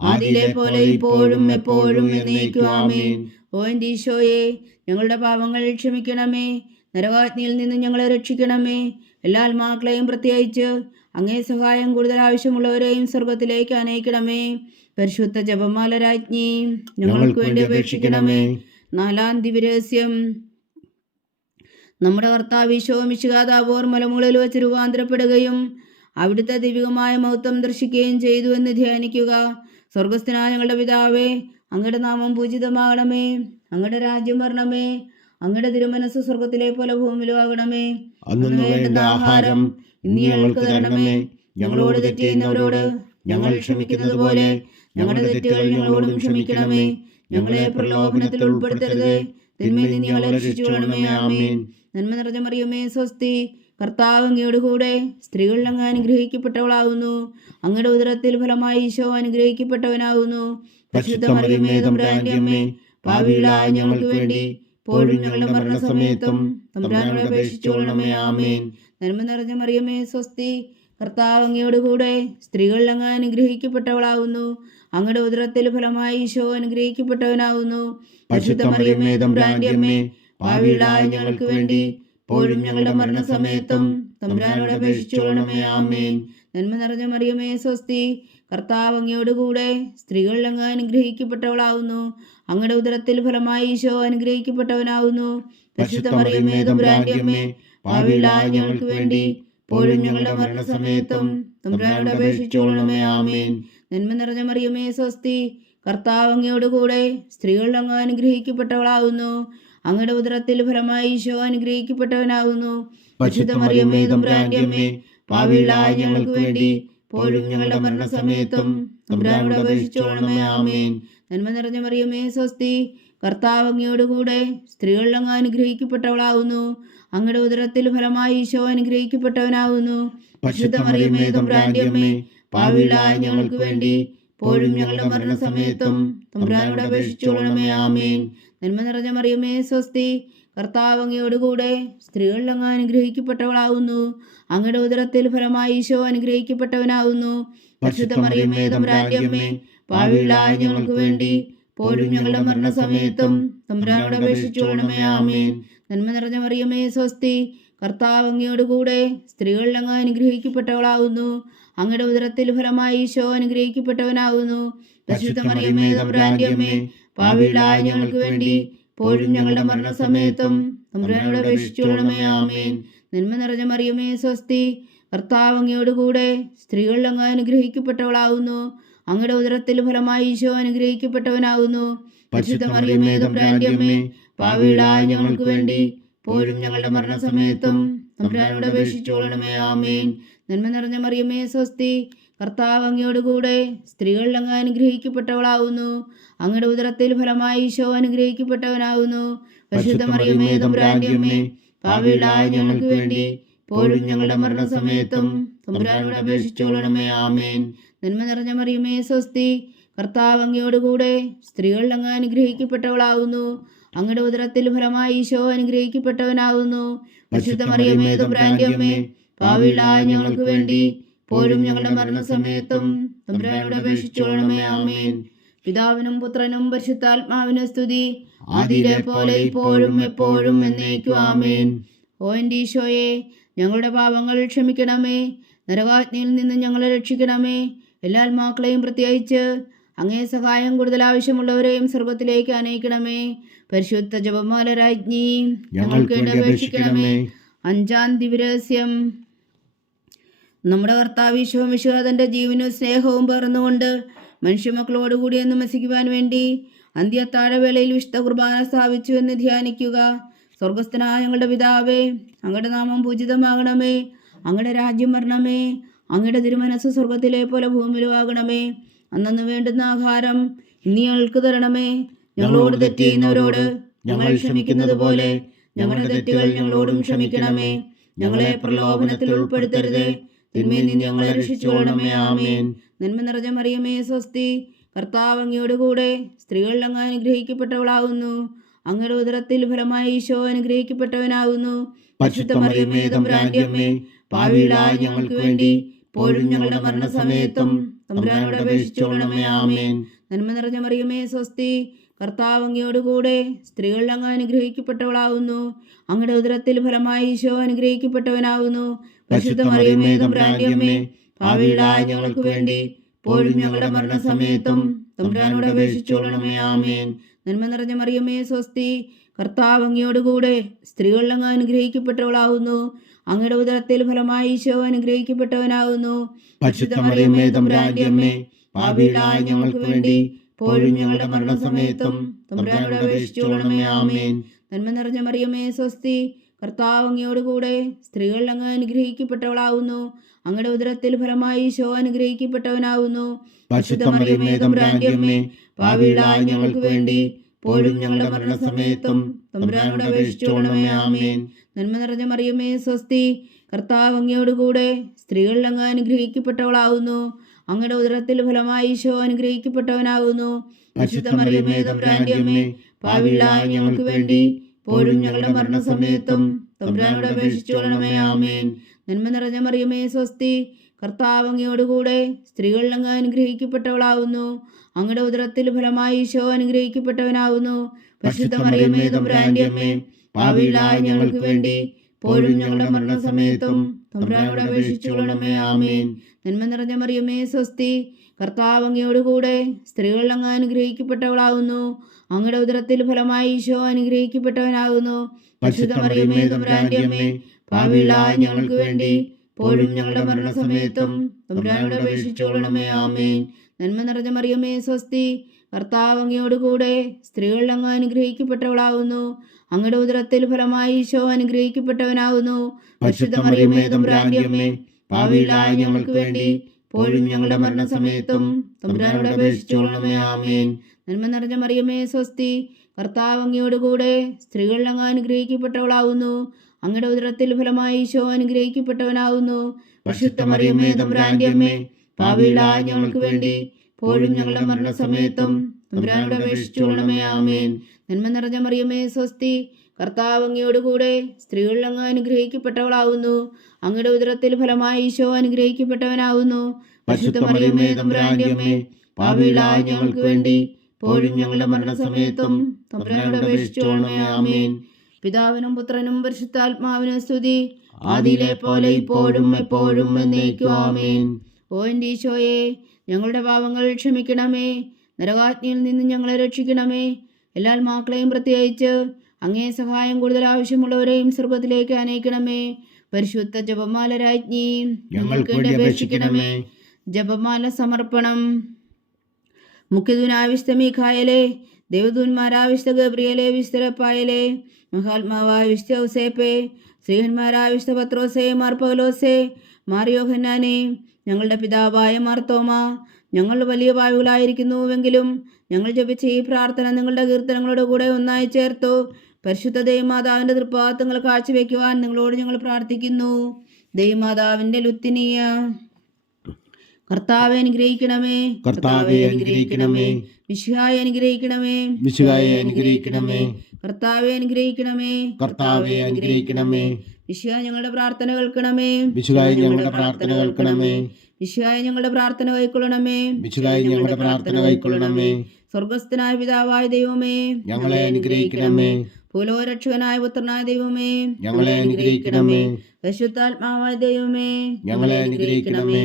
ആദിയിലെ പോലെ ഇപ്പോഴും എപ്പോഴും എന്നേക്കും. ആമേൻ. ഓ എൻ്റെ ഈശോയെ, ഞങ്ങളുടെ പാപങ്ങൾ ക്ഷമിക്കണമേ. നരകാഗ്നിയിൽ നിന്ന് ഞങ്ങളെ രക്ഷിക്കണമേ. എല്ലാ ആത്മാക്കളെയും പ്രത്യേകിച്ച് അങ്ങേ സഹായം കൂടുതൽ ആവശ്യമുള്ളവരെയും സ്വർഗത്തിലേക്ക് അനയിക്കണമേ. പരിശുദ്ധ ജപമാല രാജ്ഞി ഞങ്ങൾക്ക് വേണ്ടി അപേക്ഷിക്കണമേ. 4-ാം ദിവ്യരഹസ്യം. നമ്മുടെ കർത്താവ് ഈശോ മിശിഹാ താബോർ മലമുകളിൽ വെച്ച് രൂപാന്തരപ്പെടുകയും അവിടുത്തെ ദൈവികമായ മഹത്വം ദർശിക്കുകയും ചെയ്തു എന്ന് ധ്യാനിക്കുക. സ്വർഗസ്ഥനായ ഞങ്ങളുടെ പിതാവേ, അങ്ങയുടെ നാമം പൂജിതമാകണമേ. അങ്ങയുടെ രാജ്യം വരണമേ. അങ്ങയുടെ തിരുമനസ് സ്വർഗത്തിലെ പോലെ ഭൂമിയിലും ആകണമേ. അന്നു വേണ്ട ആഹാരം ഇന്ന് ഞങ്ങൾക്ക് തരണമേ. ഞങ്ങളോട് തെറ്റ് ചെയ്യുന്നവരോട് ഞങ്ങൾ ക്ഷമിക്കുന്നത് പോലെ ഞങ്ങളുടെ തെറ്റുകൾ ഞങ്ങളോടും ക്ഷമിക്കണമേ. ഞങ്ങളെ പ്രലോഭനത്തിൽ ഉൾപ്പെടുത്തരുത്, തിന്മയിൽ നിന്ന് ഞങ്ങളെ രക്ഷിച്ചുകൊള്ളണമേ. ആമേൻ. നന്മ നിറഞ്ഞ മറിയമേ, സ്വസ്തി, കർത്താവ് അങ്ങയോട് കൂടെ സ്ത്രീകളിൽ അങ്ങ് അനുഗ്രഹിക്കപ്പെട്ടവളാകുന്നു. അങ്ങയുടെ ഉദരത്തിൽ ഫലമായി ഈശോ അനുഗ്രഹിക്കപ്പെട്ടവനാകുന്നു. പരിശുദ്ധ മറിയമേ, തമ്പുരാന്റെ അമ്മേ, പാപികളായ ഞങ്ങൾക്ക് വേണ്ടി ഇപ്പോഴും ഞങ്ങളുടെ മരണസമയത്തും തമ്പുരാനോട് അപേക്ഷിച്ചുകൊള്ളണമേ. ആമേൻ. നന്മ നിറഞ്ഞ മറിയമേ, സ്വസ്തി, കർത്താവ് അങ്ങയോട് കൂടെ സ്ത്രീകളിൽ അങ്ങ് അനുഗ്രഹിക്കപ്പെട്ടവളാകുന്നു. അങ്ങയുടെ ഉദരത്തിൽ ഫലമായി ഈശോ അനുഗ്രഹിക്കപ്പെട്ടവനാകുന്നു. പരിശുദ്ധ മറിയമേ, തമ്പുരാന്റെ അമ്മേ, പാപികളായ ഞങ്ങൾക്ക് വേണ്ടി ഇപ്പോഴും ഞങ്ങളുടെ മരണസമയത്തും തമ്പുരാനോട് അപേക്ഷിച്ചുകൊള്ളണമേ. ആമേൻ. നന്മ നിറഞ്ഞ മറിയമേ, സ്വസ്തി, കർത്താവ് അങ്ങയോട് കൂടെ സ്ത്രീകളിൽ അങ്ങ് അനുഗ്രഹിക്കപ്പെട്ടവളാകുന്നു. അങ്ങയുടെ ഉദരത്തിൽ ഫലമായി ഈശോ അനുഗ്രഹിക്കപ്പെട്ടവനാകുന്നു. പരിശുദ്ധ മറിയമേ, തമ്പുരാന്റെ അമ്മേ, പാപികളായ ഞങ്ങൾക്ക് വേണ്ടി ഇപ്പോഴും ഞങ്ങളുടെ മരണസമയത്തും തമ്പുരാനോട് അപേക്ഷിച്ചുകൊള്ളണമേ. ആമേൻ. നന്മ നിറഞ്ഞ മറിയമേ, സ്വസ്തി, കർത്താവ് അങ്ങയോട് കൂടെ സ്ത്രീകളിൽ അങ്ങ് അനുഗ്രഹിക്കപ്പെട്ടവളാകുന്നു. അങ്ങയുടെ ഉദരത്തിൽ ഫലമായി ഈശോ അനുഗ്രഹിക്കപ്പെട്ടവനാകുന്നു. പരിശുദ്ധ മറിയമേ, തമ്പുരാന്റെ അമ്മേ, പാപികളായ ഞങ്ങൾക്ക് വേണ്ടി ഇപ്പോഴും ഞങ്ങളുടെ മരണസമയത്തും തമ്പുരാനോട് അപേക്ഷിച്ചുകൊള്ളണമേ. ആമേൻ. നന്മ നിറഞ്ഞ മറിയമേ, സ്വസ്തി, കർത്താവ് അങ്ങയോട് കൂടെ സ്ത്രീകളിൽ അങ്ങ് അനുഗ്രഹിക്കപ്പെട്ടവളാകുന്നു. അങ്ങയുടെ ഉദരത്തിൽ ഫലമായി ഈശോ അനുഗ്രഹിക്കപ്പെട്ടവനാകുന്നു. പരിശുദ്ധ മറിയമേ, തമ്പുരാന്റെ അമ്മേ, പാപികളായ ഞങ്ങൾക്ക് വേണ്ടി ഇപ്പോഴും ഞങ്ങളുടെ മരണസമയത്തും തമ്പുരാനോട് അപേക്ഷിച്ചുകൊള്ളണമേ. ആമേൻ. നന്മ നിറഞ്ഞ മറിയമേ, സ്വസ്തി, കർത്താവ് അങ്ങയോട് കൂടെ സ്ത്രീകളിൽ അങ്ങ് അനുഗ്രഹിക്കപ്പെട്ടവളാകുന്നു. അങ്ങയുടെ ഉദരത്തിൽ ഫലമായി ഈശോ അനുഗ്രഹിക്കപ്പെട്ടവനാകുന്നു. പരിശുദ്ധ മറിയമേ, തമ്പുരാന്റെ അമ്മേ, പാപികളായ ഞങ്ങൾക്ക് വേണ്ടി ഇപ്പോഴും ഞങ്ങളുടെ മരണസമയത്തും തമ്പുരാനോട് അപേക്ഷിച്ചുകൊള്ളണമേ. ആമേൻ. നന്മ നിറഞ്ഞ മറിയമേ, സ്വസ്തി, കർത്താവ് അങ്ങയോട് കൂടെ സ്ത്രീകളിൽ അങ്ങ് അനുഗ്രഹിക്കപ്പെട്ടവളാകുന്നു. അങ്ങയുടെ ഉദരത്തിൽ ഫലമായി ഈശോ അനുഗ്രഹിക്കപ്പെട്ടവനാകുന്നു. പരിശുദ്ധ മറിയമേ, തമ്പുരാന്റെ അമ്മേ, പാപികളായ ഞങ്ങൾക്ക് വേണ്ടി ഇപ്പോഴും ഞങ്ങളുടെ മരണസമയത്തും തമ്പുരാനോട് അപേക്ഷിച്ചുകൊള്ളണമേ. ആമേൻ. നന്മ നിറഞ്ഞ മറിയമേ, സ്വസ്തി, കർത്താവ് അങ്ങയോട് കൂടെ സ്ത്രീകളിൽ അങ്ങ് അനുഗ്രഹിക്കപ്പെട്ടവളാകുന്നു. അങ്ങയുടെ ഉദരത്തിൽ ഫലമായി ഈശോ അനുഗ്രഹിക്കപ്പെട്ടവനാകുന്നു. പരിശുദ്ധ മറിയമേ, തമ്പുരാന്റെ അമ്മേ, പാപികളായ ഞങ്ങൾക്ക് വേണ്ടി ഇപ്പോഴും ഞങ്ങളുടെ മരണസമയത്തും തമ്പുരാനോട് അപേക്ഷിച്ചുകൊള്ളണമേ. ആമേൻ. നന്മ നിറഞ്ഞ മറിയമേ, സ്വസ്തി, കർത്താവ് അങ്ങയോട് കൂടെ സ്ത്രീകളിൽ അങ്ങ് അനുഗ്രഹിക്കപ്പെട്ടവളാകുന്നു. അങ്ങയുടെ ഉദരത്തിൽ ഫലമായി ഈശോ അനുഗ്രഹിക്കപ്പെട്ടവനാകുന്നു. പരിശുദ്ധ മറിയമേ, തമ്പുരാന്റെ അമ്മേ, പാപികളായ ഞങ്ങൾക്ക് വേണ്ടി ഇപ്പോഴും ഞങ്ങളുടെ മരണസമയത്തും തമ്പുരാനോട് അപേക്ഷിച്ചുകൊള്ളണമേ. ആമേൻ. നന്മ നിറഞ്ഞ മറിയമേ, സ്വസ്തി, കർത്താവ് അങ്ങയോട് കൂടെ സ്ത്രീകളിൽ അങ്ങ് അനുഗ്രഹിക്കപ്പെട്ടവളാകുന്നു. അങ്ങയുടെ ഉദരത്തിൽ ഫലമായി ഈശോ അനുഗ്രഹിക്കപ്പെട്ടവനാകുന്നു. പരിശുദ്ധ മറിയമേ, തമ്പുരാന്റെ അമ്മേ, പാപികളായ ഞങ്ങൾക്ക് വേണ്ടി ഇപ്പോഴും ഞങ്ങളുടെ മരണസമയത്തും തമ്പുരാനോട് അപേക്ഷിച്ചുകൊള്ളണമേ. ആമേൻ. പിതാവിനും പുത്രനും പരിശുദ്ധാത്മാവിനും സ്തുതി, ആദിയിലെ പോലെ ഇപ്പോഴും എപ്പോഴും എന്നേക്കും. ആമേൻ. ഓ എൻ്റെ ഈശോയെ, ഞങ്ങളുടെ പാപങ്ങൾ ക്ഷമിക്കണമേ. നരകാഗ്നിയിൽ നിന്ന് ഞങ്ങളെ രക്ഷിക്കണമേ. എല്ലാ ആത്മാക്കളെയും പ്രത്യേകിച്ച് അങ്ങേ സഹായം കൂടുതൽ ആവശ്യമുള്ളവരെയും സ്വർഗത്തിലേക്ക് അനയിക്കണമേ. പരിശുദ്ധ ജപമാല രാജ്ഞി ഞങ്ങൾക്ക് വേണ്ടി അപേക്ഷിക്കണമേ. 5-ാം ദിവ്യരഹസ്യം. നമ്മുടെ കർത്താവ് ഈശോ മിശിഹാ തൻ്റെ ജീവനും സ്നേഹവും പകർന്നുകൊണ്ട് മനുഷ്യമക്കളോടുകൂടി എന്ന് വസിക്കുവാൻ വേണ്ടി അന്ത്യത്താഴവേളയിൽ വിശുദ്ധ കുർബാന സ്ഥാപിച്ചു എന്ന് ധ്യാനിക്കുക. സ്വർഗസ്ഥനായ ഞങ്ങളുടെ പിതാവേ, അങ്ങയുടെ നാമം പൂജിതമാകണമേ. അങ്ങയുടെ രാജ്യം വരണമേ. അങ്ങയുടെ തിരുമനസ് സ്വർഗത്തിലെ പോലെ ഭൂമിയിലും ആകണമേ. അന്നു വേണ്ടുന്ന ആഹാരം ഇനി ഞങ്ങൾക്ക് തരണമേ. ഞങ്ങളോട് തെറ്റ് ചെയ്യുന്നവരോട് ഞങ്ങൾ ക്ഷമിക്കുന്നത് പോലെ ഞങ്ങളുടെ തെറ്റുകൾ ഞങ്ങളോടും ക്ഷമിക്കണമേ. ഞങ്ങളെ പ്രലോഭനത്തിൽ ഉൾപ്പെടുത്തരുത്, തിന്മയിൽ നിന്ന് ഞങ്ങളെ രക്ഷിച്ചുകൊള്ളണമേ. ആമേൻ. നന്മ നിറഞ്ഞ മറിയമേ, സ്വസ്തി, കർത്താവ് അങ്ങയോട് കൂടെ സ്ത്രീകളിൽ അങ്ങ് അനുഗ്രഹിക്കപ്പെട്ടവളാകുന്നു. അങ്ങയുടെ ഉദരത്തിൽ ഫലമായി ഈശോ അനുഗ്രഹിക്കപ്പെട്ടവനാകുന്നു. പരിശുദ്ധ മറിയമേ, തമ്പുരാന്റെ അമ്മേ, പാപികളായ ഞങ്ങൾക്ക് വേണ്ടി ഇപ്പോഴും ഞങ്ങളുടെ മരണസമയത്തും തമ്പുരാനോട് അപേക്ഷിച്ചുകൊള്ളണമേ. ആമേൻ. നന്മ നിറഞ്ഞ മറിയമേ, സ്വസ്തി, കർത്താവ് അങ്ങയോട് കൂടെ സ്ത്രീകളിൽ അങ്ങ് അനുഗ്രഹിക്കപ്പെട്ടവളാകുന്നു. അങ്ങയുടെ ഉദരത്തിൽ ഫലമായി ഈശോ അനുഗ്രഹിക്കപ്പെട്ടവനാകുന്നു. പരിശുദ്ധ മറിയമേ, തമ്പുരാന്റെ അമ്മേ, പാപികളായ ഞങ്ങൾക്ക് വേണ്ടി ഇപ്പോഴും ഞങ്ങളുടെ മരണസമയത്തും തമ്പുരാനോട് അപേക്ഷിച്ചുകൊള്ളണമേ. ആമേൻ. നന്മ നിറഞ്ഞ മറിയമേ സ്വസ്തി, കർത്താവ് അങ്ങയോടുകൂടെ സ്ത്രീകളിൽ അങ്ങ് അനുഗ്രഹിക്കപ്പെട്ടവളാകുന്നു. അങ്ങയുടെ ഉദരത്തിൽ ഫലമായി ഈശോ അനുഗ്രഹിക്കപ്പെട്ടവനാകുന്നു. പരിശുദ്ധ മറിയമേ തമ്പുരാന്റെ അമ്മേ, പാപികളായ ഞങ്ങൾക്ക് വേണ്ടി ഇപ്പോഴും ഞങ്ങളുടെ മരണസമയത്തും തമ്പുരാനോട് അപേക്ഷിച്ചുകൊള്ളണമേ. ആമേൻ. നന്മ നിറഞ്ഞ മറിയമേ സ്വസ്തി, കർത്താവ് അങ്ങയോടുകൂടെ സ്ത്രീകളിൽ അങ്ങ് അനുഗ്രഹിക്കപ്പെട്ടവളാകുന്നു. അങ്ങയുടെ ഉദരത്തിൽ ഫലമായി ഈശോ അനുഗ്രഹിക്കപ്പെട്ടവനാകുന്നു. പരിശുദ്ധ മറിയമേ തമ്പുരാന്റെ അമ്മേ, പാപികളായ ഞങ്ങൾക്ക് വേണ്ടി ഇപ്പോഴും ഞങ്ങളുടെ മരണസമയത്തും തമ്പുരാനോട് അപേക്ഷിച്ചുകൊള്ളണമേ. ആമേൻ. നന്മ നിറഞ്ഞ മറിയമേ സ്വസ്തി, കർത്താവ് അങ്ങയോടുകൂടെ സ്ത്രീകളിൽ അങ്ങ് അനുഗ്രഹിക്കപ്പെട്ടവളാകുന്നു. അങ്ങയുടെ ഉദരത്തിൽ ഫലമായി ഈശോ അനുഗ്രഹിക്കപ്പെട്ടവനാകുന്നു. പരിശുദ്ധ മറിയമേ തമ്പുരാന്റെ അമ്മേ, പാപികളായ ഞങ്ങൾക്ക് വേണ്ടി ഇപ്പോഴും ഞങ്ങളുടെ മരണസമയത്തും തമ്പുരാനോട് അപേക്ഷിച്ചുകൊള്ളണമേ. ആമേൻ. നന്മ നിറഞ്ഞ മറിയമേ സ്വസ്തി, കർത്താവ് അങ്ങയോടുകൂടെ സ്ത്രീകളിൽ അങ്ങ് അനുഗ്രഹിക്കപ്പെട്ടവളാകുന്നു. അങ്ങയുടെ ഉദരത്തിൽ ഫലമായി ഈശോ അനുഗ്രഹിക്കപ്പെട്ടവനാകുന്നു. പരിശുദ്ധ മറിയമേ തമ്പുരാന്റെ അമ്മേ, പാപികളായ ഞങ്ങൾക്ക് വേണ്ടി ഇപ്പോഴും ഞങ്ങളുടെ മരണസമയത്തും തമ്പുരാനോട് അപേക്ഷിച്ചുകൊള്ളണമേ. ആമേൻ. നന്മ നിറഞ്ഞ മറിയമേ സ്വസ്തി, കർത്താവ് അങ്ങയോടുകൂടെ സ്ത്രീകളിൽ അങ്ങ് അനുഗ്രഹിക്കപ്പെട്ടവളാകുന്നു. അങ്ങയുടെ ഉദരത്തിൽ ഫലമായി ഈശോ അനുഗ്രഹിക്കപ്പെട്ടവനാകുന്നു. പരിശുദ്ധ മറിയമേ തമ്പുരാന്റെ അമ്മേ, പാപികളായ ഞങ്ങൾക്ക് വേണ്ടി ഇപ്പോഴും ഞങ്ങളുടെ മരണസമയത്തും തമ്പുരാനോട് അപേക്ഷിച്ചുകൊള്ളണമേ. ആമേൻ. നന്മ നിറഞ്ഞ മറിയമേ സ്വസ്തി, കർത്താവ് അങ്ങയോടുകൂടെ സ്ത്രീകളിൽ അങ്ങ് അനുഗ്രഹിക്കപ്പെട്ടവളാകുന്നു. അങ്ങയുടെ ഉദരത്തിൽ ഫലമായി ഈശോ അനുഗ്രഹിക്കപ്പെട്ടവനാകുന്നു. പരിശുദ്ധ മറിയമേ തമ്പുരാന്റെ അമ്മേ, പാപികളായ ഞങ്ങൾക്ക് വേണ്ടി ഇപ്പോഴും ഞങ്ങളുടെ മരണസമയത്തും തമ്പുരാനോട് അപേക്ഷിച്ചുകൊള്ളണമേ. ആമേൻ. നന്മ നിറഞ്ഞ മറിയമേ സ്വസ്തി, കർത്താവ് അങ്ങയോടുകൂടെ സ്ത്രീകളിൽ അങ്ങ് അനുഗ്രഹിക്കപ്പെട്ടവളാകുന്നു. അങ്ങയുടെ ഉദരത്തിൽ ഫലമായി ഈശോ അനുഗ്രഹിക്കപ്പെട്ടവനാകുന്നു. പരിശുദ്ധ മറിയമേ തമ്പുരാന്റെ അമ്മേ, പാപികളായ ഞങ്ങൾക്ക് വേണ്ടി ഇപ്പോഴും ഞങ്ങളുടെ മരണസമയത്തും തമ്പുരാനോട് അപേക്ഷിച്ചുകൊള്ളണമേ. ആമേൻ. നന്മ നിറഞ്ഞ മറിയമേ സ്വസ്തി, കർത്താവ് അങ്ങയോടുകൂടെ സ്ത്രീകളിൽ അങ്ങ് അനുഗ്രഹിക്കപ്പെട്ടവളാകുന്നു. അങ്ങയുടെ ഉദരത്തിൽ ഫലമായി ഈശോ അനുഗ്രഹിക്കപ്പെട്ടവനാകുന്നു. പരിശുദ്ധ മറിയമേ തമ്പുരാന്റെ അമ്മേ, പാപികളായ ഞങ്ങൾക്ക് വേണ്ടി ഇപ്പോഴും ഞങ്ങളുടെ മരണസമയത്തും തമ്പുരാനോട് അപേക്ഷിച്ചുകൊള്ളണമേ. ആമേൻ. പിതാവിനും പുത്രനും പരിശുദ്ധാത്മാവിനും സ്തുതി, ആദിയിലെ പോലെ ഇപ്പോഴും എപ്പോഴും എന്നേക്കും. ആമേൻ. ഓ എൻ്റെ ഈശോയെ, ഞങ്ങളുടെ പാപങ്ങൾ ക്ഷമിക്കണമേ. നരകാജ്ഞയിൽ നിന്ന് ഞങ്ങളെ രക്ഷിക്കണമേ. എല്ലാ ആത്മാക്കളെയും പ്രത്യേകിച്ച് അങ്ങേ സഹായം കൂടുതൽ ആവശ്യമുള്ളവരെയും സ്വർഗത്തിലേക്ക് അനയിക്കണമേ. പരിശുദ്ധ ജപമാല രാജ്ഞി, ഞങ്ങൾക്ക് വേണ്ടി അപേക്ഷിക്കണമേ. ജപമാല സമർപ്പണം. മുഖ്യദൂനായ വിശുദ്ധ മീഖായേലേ, ദേവദൂന്മാരായ വിശുദ്ധ ഗബ്രിയേലേ, വിശുദ്ധ റഫായേലേ, മഹാത്മാവായ വിശുദ്ധ ഔസേപ്പേ, ശ്രീഹന്മാരായ വിശുദ്ധ പത്രോസേ, മാർ പൗലോസേ, മാർ യോഹന്നാനേ, ഞങ്ങളുടെ പിതാവായ മാർത്തോമ, ഞങ്ങൾ വലിയ പാപികളായിരിക്കുന്നുവെങ്കിലും ഞങ്ങൾ ജപിച്ച ഈ പ്രാർത്ഥന നിങ്ങളുടെ കീർത്തനങ്ങളുടെ കൂടെ ഒന്നായി ചേർത്തു പരിശുദ്ധ ദൈവമാതാവിൻ്റെ തൃപ്പാദങ്ങൾ കാഴ്ചവെക്കുവാൻ നിങ്ങളോട് ഞങ്ങൾ പ്രാർത്ഥിക്കുന്നു. ദൈവമാതാവിൻ്റെ ലുത്തിനിയ, കർത്താവെ അനുഗ്രഹിക്കണമേ. കർത്താവെ അനുഗ്രഹിക്കണമേ. മിശിഹായെ അനുഗ്രഹിക്കണമേ. മിശിഹായെ അനുഗ്രഹിക്കണമേ. കർത്താവെ അനുഗ്രഹിക്കണമേ. കർത്താവെ അനുഗ്രഹിക്കണമേ. മിശിഹാ ഞങ്ങളുടെ പ്രാർത്ഥന കേൾക്കണമേ. മിശിഹായെ ഞങ്ങളുടെ പ്രാർത്ഥന കേൾക്കണമേ. മിശിഹായെ ഞങ്ങളുടെ പ്രാർത്ഥന കൈക്കൊള്ളണമേ. മിശിഹായെ ഞങ്ങളുടെ പ്രാർത്ഥന കൈക്കൊള്ളണമേ. സ്വർഗസ്ഥനായ പിതാവായ ദൈവമേ, ഞങ്ങളെ അനുഗ്രഹിക്കണമേ. ഭൂലോകരക്ഷകനായ പുത്രനായ ദൈവമേ, ഞങ്ങളെ അനുഗ്രഹിക്കണമേ. പരിശുദ്ധാത്മാവായ ദൈവമേ, ഞങ്ങളെ അനുഗ്രഹിക്കണമേ.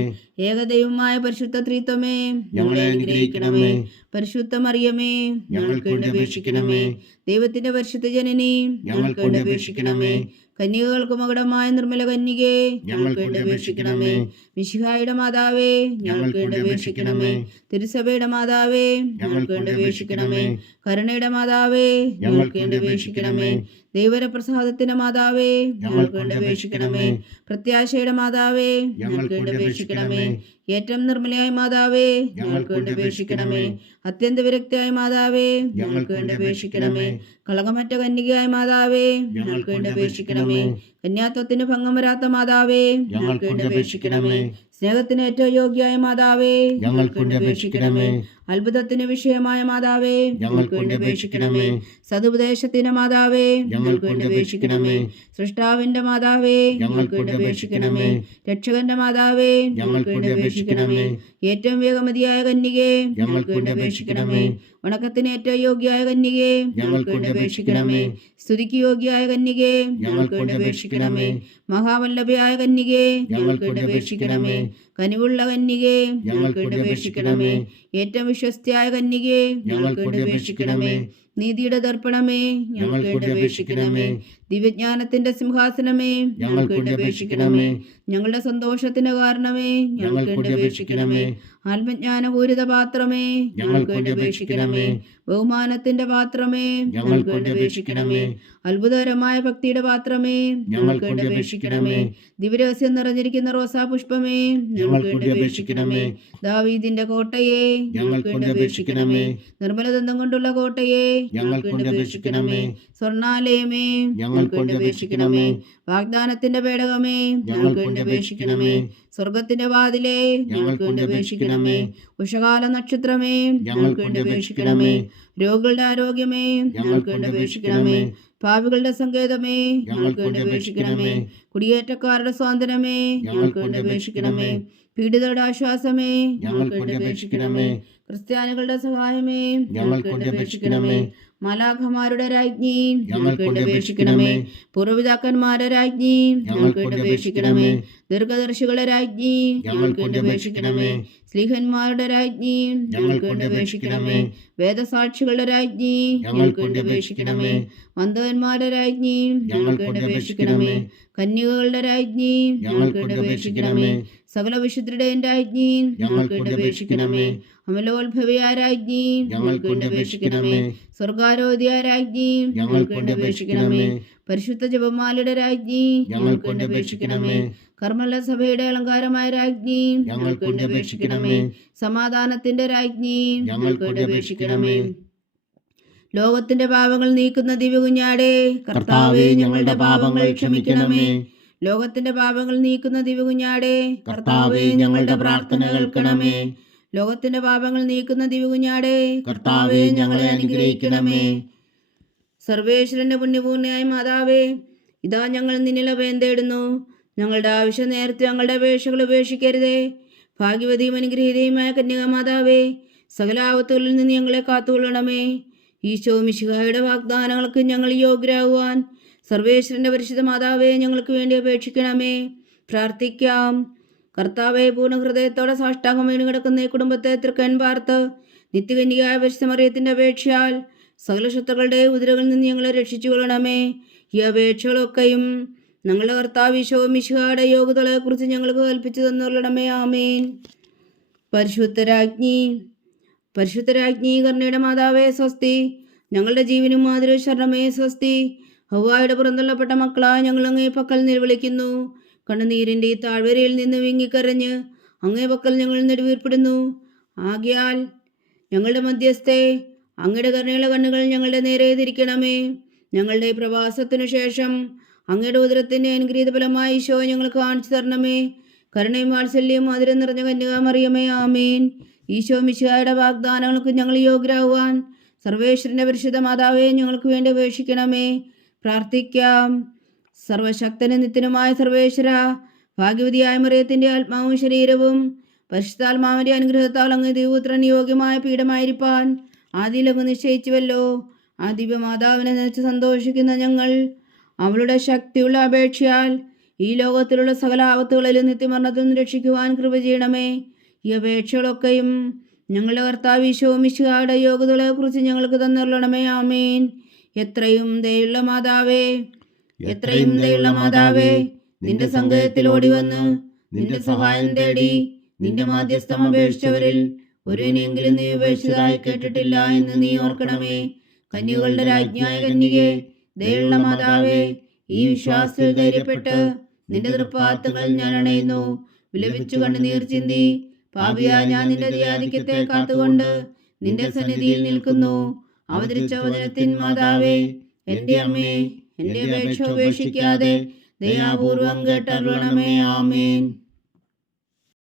ഏകദൈവമായ പരിശുദ്ധ ത്രിത്വമേ, ഞങ്ങളെ അനുഗ്രഹിക്കണമേ. പരിശുദ്ധ മറിയമേ, ഞങ്ങൾക്ക് വേണ്ടി അപേക്ഷിക്കണമേ. ദൈവത്തിന്റെ പരിശുദ്ധ ജനനി, ഞങ്ങൾക്ക് വേണ്ടി അപേക്ഷിക്കണമേ. കന്യകൾക്ക് മകുടമായ നിർമ്മല കന്യകേ, ഞങ്ങൾക്ക് വേണ്ടി അപേക്ഷിക്കണമേ. മിശിഹായുടെ മാതാവേ, ഞങ്ങൾക്ക് വേണ്ടി അപേക്ഷിക്കണമേ. തിരുസഭയുടെ മാതാവേ, ഞങ്ങൾക്ക് വേണ്ടി അപേക്ഷിക്കണമേ. കരുണയുടെ മാതാവേ, ഞങ്ങൾക്ക് വേണ്ടി അപേക്ഷിക്കണമേ. ദൈവപ്രസാദത്തിന്റെ മാതാവേ, ഞങ്ങൾക്ക് വേണ്ടി അപേക്ഷിക്കണമേ. പ്രത്യാശയുടെ മാതാവേ, ഞങ്ങൾക്ക് വേണ്ടി അപേക്ഷിക്കണമേ. ഏറ്റവും നിർമ്മലയായ മാതാവേ, ഞങ്ങൾക്ക് വേണ്ടി അപേക്ഷിക്കണമേ. അത്യന്ത വിരക്തിയായ മാതാവേ, ഞങ്ങൾക്ക് വേണ്ടി അപേക്ഷിക്കണമേ. കളങ്കമറ്റ കന്യകയായ മാതാവേ, ഞങ്ങൾക്ക് വേണ്ടി അപേക്ഷിക്കണമേ. കന്യാത്വത്തിന് ഭംഗം വരാത്ത മാതാവേ, ഞങ്ങൾക്ക് വേണ്ടി അപേക്ഷിക്കണമേ. സ്നേഹത്തിന് ഏറ്റവും യോഗ്യയായ മാതാവേ, ഞങ്ങൾക്ക് വേണ്ടി അപേക്ഷിക്കണമേ. അത്ഭുതത്തിന് വിഷയമായ മാതാവേ, ഞങ്ങൾക്ക് വേണ്ടി അപേക്ഷിക്കണമേ. സതുപദേശത്തിന്റെ മാതാവേ, ഞങ്ങൾക്ക് വേണ്ടി അപേക്ഷിക്കണമേ. സൃഷ്ടാവിന്റെ മാതാവേ, ഞങ്ങൾക്ക് വേണ്ടി അപേക്ഷിക്കണമേ. രക്ഷകന്റെ മാതാവേ, ഞങ്ങൾക്ക് വേണ്ടി അപേക്ഷിക്കണമേ. ഏറ്റവും വേഗമതിയായ കന്യകേ, ഞങ്ങൾക്ക് വേണ്ടി അപേക്ഷിക്കണമേ. വണക്കത്തിന് ഏറ്റവും യോഗ്യയായ കന്യകേ, ഞങ്ങൾക്ക് വേണ്ടി അപേക്ഷിക്കണമേ. സ്തുതിക്ക് യോഗ്യയായ കന്യകേ, ഞങ്ങൾക്ക് വേണ്ടി അപേക്ഷിക്കണമേ. മഹാവല്ലഭയായ കന്യകേ, ഞങ്ങൾക്ക് വേണ്ടി അപേക്ഷിക്കണമേ. കനിവുള്ള കന്യകേ, ഞങ്ങൾക്ക് വേണ്ടി അപേക്ഷിക്കണമേ. ഏറ്റവും വിശ്വസ്തയായ കന്യകേ, ഞങ്ങൾക്ക് വേണ്ടി അപേക്ഷിക്കണമേ. നീതിയുടെ ദർപ്പണമേ, ഞങ്ങൾക്ക് വേണ്ടി അപേക്ഷിക്കണമേ. ദിവ്യജ്ഞാനത്തിന്റെ സിംഹാസനമേ, ഞങ്ങൾക്ക് വേണ്ടി അപേക്ഷിക്കണമേ. ഞങ്ങളുടെ സന്തോഷത്തിന്റെ കാരണമേ, ഞങ്ങൾക്ക് വേണ്ടി അപേക്ഷിക്കണമേ. ആത്മജ്ഞാനപൂരിത പാത്രമേ, ഞങ്ങൾക്ക് വേണ്ടി അപേക്ഷിക്കണമേ. ബഹുമാനത്തിന്റെ പാത്രമേ, ഞങ്ങൾക്ക് വേണ്ടി അപേക്ഷിക്കണമേ. അത്ഭുതകരമായ ഭക്തിയുടെ പാത്രമേ, ഞങ്ങൾക്ക് വേണ്ടി അപേക്ഷിക്കണമേ. ദിവ്യരഹസ്യം നിറഞ്ഞിരിക്കുന്ന റോസാ പുഷ്പമേ, ഞങ്ങൾക്ക് വേണ്ടി അപേക്ഷിക്കണമേ. ദാവീദിന്റെ കോട്ടയെ, ഞങ്ങൾക്ക് വേണ്ടി അപേക്ഷിക്കണമേ. നിർമ്മലദന്തം കൊണ്ടുള്ള കോട്ടയെ, ഞങ്ങൾക്ക് വേണ്ടി അപേക്ഷിക്കണമേ. സ്വർണാലയമേ, ഞങ്ങൾക്ക് വേണ്ടി അപേക്ഷിക്കണമേ. വാഗ്ദാനത്തിന്റെ പേടകമേ, ഞങ്ങൾക്ക് വേണ്ടി അപേക്ഷിക്കണമേ. സ്വർഗത്തിന്റെ വാതിലേ, ഞങ്ങൾക്ക് വേണ്ടി അപേക്ഷിക്കണമേ. ഉഷകാല നക്ഷത്രമേ, ഞങ്ങൾക്ക് വേണ്ടി അപേക്ഷിക്കണമേ. രോഗികളുടെ ആരോഗ്യമേ, ഞങ്ങൾക്ക് വേണ്ടി അപേക്ഷിക്കണമേ. പാപികളുടെ സങ്കേതമേ, ഞങ്ങൾക്ക് വേണ്ടി അപേക്ഷിക്കണമേ. കുടിയേറ്റക്കാരുടെ സ്വാതന്ത്ര്യമേ, ഞങ്ങൾക്ക് വേണ്ടി അപേക്ഷിക്കണമേ. പീഡിതരുടെ ആശ്വാസമേ, ഞങ്ങൾക്ക് വേണ്ടി അപേക്ഷിക്കണമേ. ക്രിസ്ത്യാനികളുടെ സഹായമേ, ഞങ്ങൾക്ക് വേണ്ടി അപേക്ഷിക്കണമേ. മാലാഖമാരുടെ രാജ്ഞി, ഞങ്ങൾക്ക് വേണ്ടി അപേക്ഷിക്കണമേ. പൂർവ്വപിതാക്കന്മാരുടെ രാജ്ഞി, ഞങ്ങൾക്ക് വേണ്ടി അപേക്ഷിക്കണമേ. ദീർഘദർശികളുടെ രാജ്ഞി, ഞങ്ങൾക്ക് വേണ്ടി അപേക്ഷിക്കണമേ. സ്ലീഹന്മാരുടെ രാജ്ഞി, ഞങ്ങൾക്ക് വേണ്ടി അപേക്ഷിക്കണമേ. വേദസാക്ഷികളുടെ രാജ്ഞി, ഞങ്ങൾക്ക് വേണ്ടി അപേക്ഷിക്കണമേ. വന്ദകന്മാരുടെ രാജ്ഞി, ഞങ്ങൾക്ക് വേണ്ടി അപേക്ഷിക്കണമേ. കന്യകകളുടെ രാജ്ഞി, ഞങ്ങൾക്ക് വേണ്ടി അപേക്ഷിക്കണമേ. സകല വിശുദ്ധരുടെയും രാജ്ഞി, ഞങ്ങൾക്ക് വേണ്ടി അപേക്ഷിക്കണമേ. അമലോത്ഭവയായ രാജ്ഞി, ഞങ്ങൾക്ക് വേണ്ടി അപേക്ഷിക്കണമേ. സ്വർഗാരോധിയായ രാജ്ഞി, ഞങ്ങൾക്ക് വേണ്ടി അപേക്ഷിക്കണമേ. പരിശുദ്ധ ജപമാലയുടെ രാജ്ഞി, ഞങ്ങൾക്ക് വേണ്ടി അപേക്ഷിക്കണമേ. കർമ്മല സഭയുടെ അലങ്കാരമായ രാജ്ഞി, ഞങ്ങൾക്ക് വേണ്ടി അപേക്ഷിക്കണമേ. സമാധാനത്തിന്റെ രാജ്ഞി, ഞങ്ങൾക്ക് വേണ്ടി അപേക്ഷിക്കണമേ. ലോകത്തിന്റെ പാപങ്ങൾ നീക്കുന്ന ദിവ്യകുഞ്ഞാടേ, കർത്താവേ ഞങ്ങളുടെ പാപങ്ങൾ ക്ഷമിക്കണമേ. ലോകത്തിന്റെ പാപങ്ങൾ നീക്കുന്ന ദിവ്യകുഞ്ഞാടേ, കർത്താവേ ഞങ്ങളുടെ പ്രാർത്ഥന കേൾക്കണമേ. ലോകത്തിന്റെ പാപങ്ങൾ നീക്കുന്ന ദിവ്യകുഞ്ഞാടേ, കർത്താവേ ഞങ്ങളെ അനുഗ്രഹിക്കണമേ. സർവേശ്വരന്റെ പുണ്യപൂർണ്ണയായ മാതാവേ, ഇതാ ഞങ്ങൾ നിന്നിൽ അഭയം തേടുന്നു. ഞങ്ങളുടെ ആവശ്യം നേരത്തെ ഞങ്ങളുടെ അപേക്ഷകൾ ഉപേക്ഷിക്കരുതേ. ഭാഗ്യവതിയും അനുഗ്രഹീതയുമായ കന്യകാമാതാവേ, സകല ആപത്തുകളിൽ നിന്ന് ഞങ്ങളെ കാത്തുകൊള്ളണമേ. ഈശോ മിശിഹായുടെ വാഗ്ദാനങ്ങൾക്ക് ഞങ്ങൾ യോഗ്യരാകുവാൻ സർവേശ്വരന്റെ പരിശുദ്ധ മാതാവേ, ഞങ്ങൾക്ക് വേണ്ടി അപേക്ഷിക്കണമേ. പ്രാർത്ഥിക്കാം. കർത്താവെ, പൂർണ്ണ ഹൃദയത്തോടെ സാഷ്ടാംഗം വീണ് കിടക്കുന്ന ഈ കുടുംബത്തെ തൃക്കൺ പാർത്ത് നിത്യകന്യകയായ പരിശുദ്ധ മറിയത്തിന്റെ അപേക്ഷയാൽ സകല ശത്രുക്കളുടെ ഉദരകളിൽ നിന്ന് ഞങ്ങളെ രക്ഷിച്ചു കൊള്ളണമേ. ഈ അപേക്ഷകളൊക്കെയും ഞങ്ങളുടെ കർത്താവ് ഈശോ മിശിഹായുടെ യോഗ്യതകളെക്കുറിച്ച് ഞങ്ങൾക്ക് കൽപ്പിച്ചു തന്നുകൊള്ളണമേ. ആമേൻ. പരിശുദ്ധരാജ്ഞി, പരിശുദ്ധരാജ്ഞി, കരുണയുടെ മാതാവേ സ്വസ്തി. ഞങ്ങളുടെ ജീവനും മാതൃ ശരണമേ സ്വസ്തി. ഹവ്വായുടെ പുറന്തള്ളപ്പെട്ട മക്കളായ ഞങ്ങൾ അങ്ങേ പക്കൽ നിലവിളിക്കുന്നു. കണ്ണുനീരിൻ്റെ ഈ താഴ്വരയിൽ നിന്ന് വിങ്ങിക്കരഞ്ഞ് അങ്ങേ പക്കൽ ഞങ്ങൾ നെടുവീർപ്പെടുന്നു. ആകയാൽ ഞങ്ങളുടെ മധ്യസ്ഥെ, അങ്ങയുടെ കരുണയുള്ള കണ്ണുകൾ ഞങ്ങളുടെ നേരെ തിരിക്കണമേ. ഞങ്ങളുടെ പ്രവാസത്തിനു ശേഷം അങ്ങയുടെ ഉദരത്തിൻ്റെ അനുഗ്രഹീത ഫലമായ ഈശോ ഞങ്ങൾ കാണിച്ചു തരണമേ. കരുണയും വാത്സല്യവും മധുരം നിറഞ്ഞ കന്യകാമറിയമേ. ആമേൻ. ഈശോ മിശിഹായുടെ വാഗ്ദാനങ്ങൾക്ക് ഞങ്ങൾ യോഗ്യരാകുവാൻ സർവേശ്വരന്റെ പരിശുദ്ധ മാതാവേ, ഞങ്ങൾക്ക് വേണ്ടി അപേക്ഷിക്കണമേ. പ്രാർത്ഥിക്കാം. സർവശക്തനും നിത്യനുമായ സർവേശ്വര, ഭാഗ്യവതിയായ മറിയത്തിന്റെ ആത്മാവും ശരീരവും പരിശുദ്ധാത്മാവിന്റെ അനുഗ്രഹത്താൽ അങ്ങ് ദിവപുത്രൻ യോഗ്യമായ പീഠമായിരിക്കാൻ ആദിയിലങ്ങ് നിശ്ചയിച്ചുവല്ലോ. ആ ദിവ്യമാതാവിനെ നയിച്ച് സന്തോഷിക്കുന്ന ഞങ്ങൾ അവളുടെ ശക്തിയുള്ള അപേക്ഷയാൽ ഈ ലോകത്തിലുള്ള സകല ആപത്തുകളിലും നിത്യമരണത്തിൽ നിന്ന് രക്ഷിക്കുവാൻ കൃപ ചെയ്യണമേ. ഈ അപേക്ഷകളൊക്കെയും ഞങ്ങളുടെ കർത്താവ് ഈശോ മിശിഹായുടെ യോഗ്യതകളെക്കുറിച്ച് ഞങ്ങൾക്ക് തന്നുകൊള്ളണമേ. ആമേൻ. എത്രയും ദയുള്ള മാതാവേ, എത്രയും ദയുള്ള മാതാവേ, നിന്റെ സങ്കേതത്തിൽ ഓടി വന്ന് നിന്റെ സഹായം തേടി നിന്റെ മാധ്യസ്ഥം അപേക്ഷിച്ചവരിൽ ഒരുവനെങ്കിലും നീ ഉപേക്ഷിച്ചതായി കേട്ടിട്ടില്ല എന്ന് നീ ഓർക്കണമേ. കന്യകളുടെ രാജ്ഞിയായ കന്യകേ, ദയുള്ള മാതാവേ, ഈ വിശ്വാസത്തിൽ ധൈര്യപ്പെട്ട് നിന്റെ തൃപ്പാദങ്ങൾ ഞാൻ അണയുന്നു. വിലപിച്ചു കണ്ണുനീർ ചിന്തി പാപിയായ ഞാൻ നിന്റെ ദയാധിക്യത്തെ കാത്തുകൊണ്ട് നിന്റെ സന്നിധിയിൽ നിൽക്കുന്നു. അവതരിച്ച വചനത്തിൻ മാതാവേ, എന്റെ അമ്മേ, എന്റെ അപേക്ഷ ഉപേക്ഷിക്കാതെ ദയാപൂർവം കേട്ടരുളണമേ. ആമേൻ.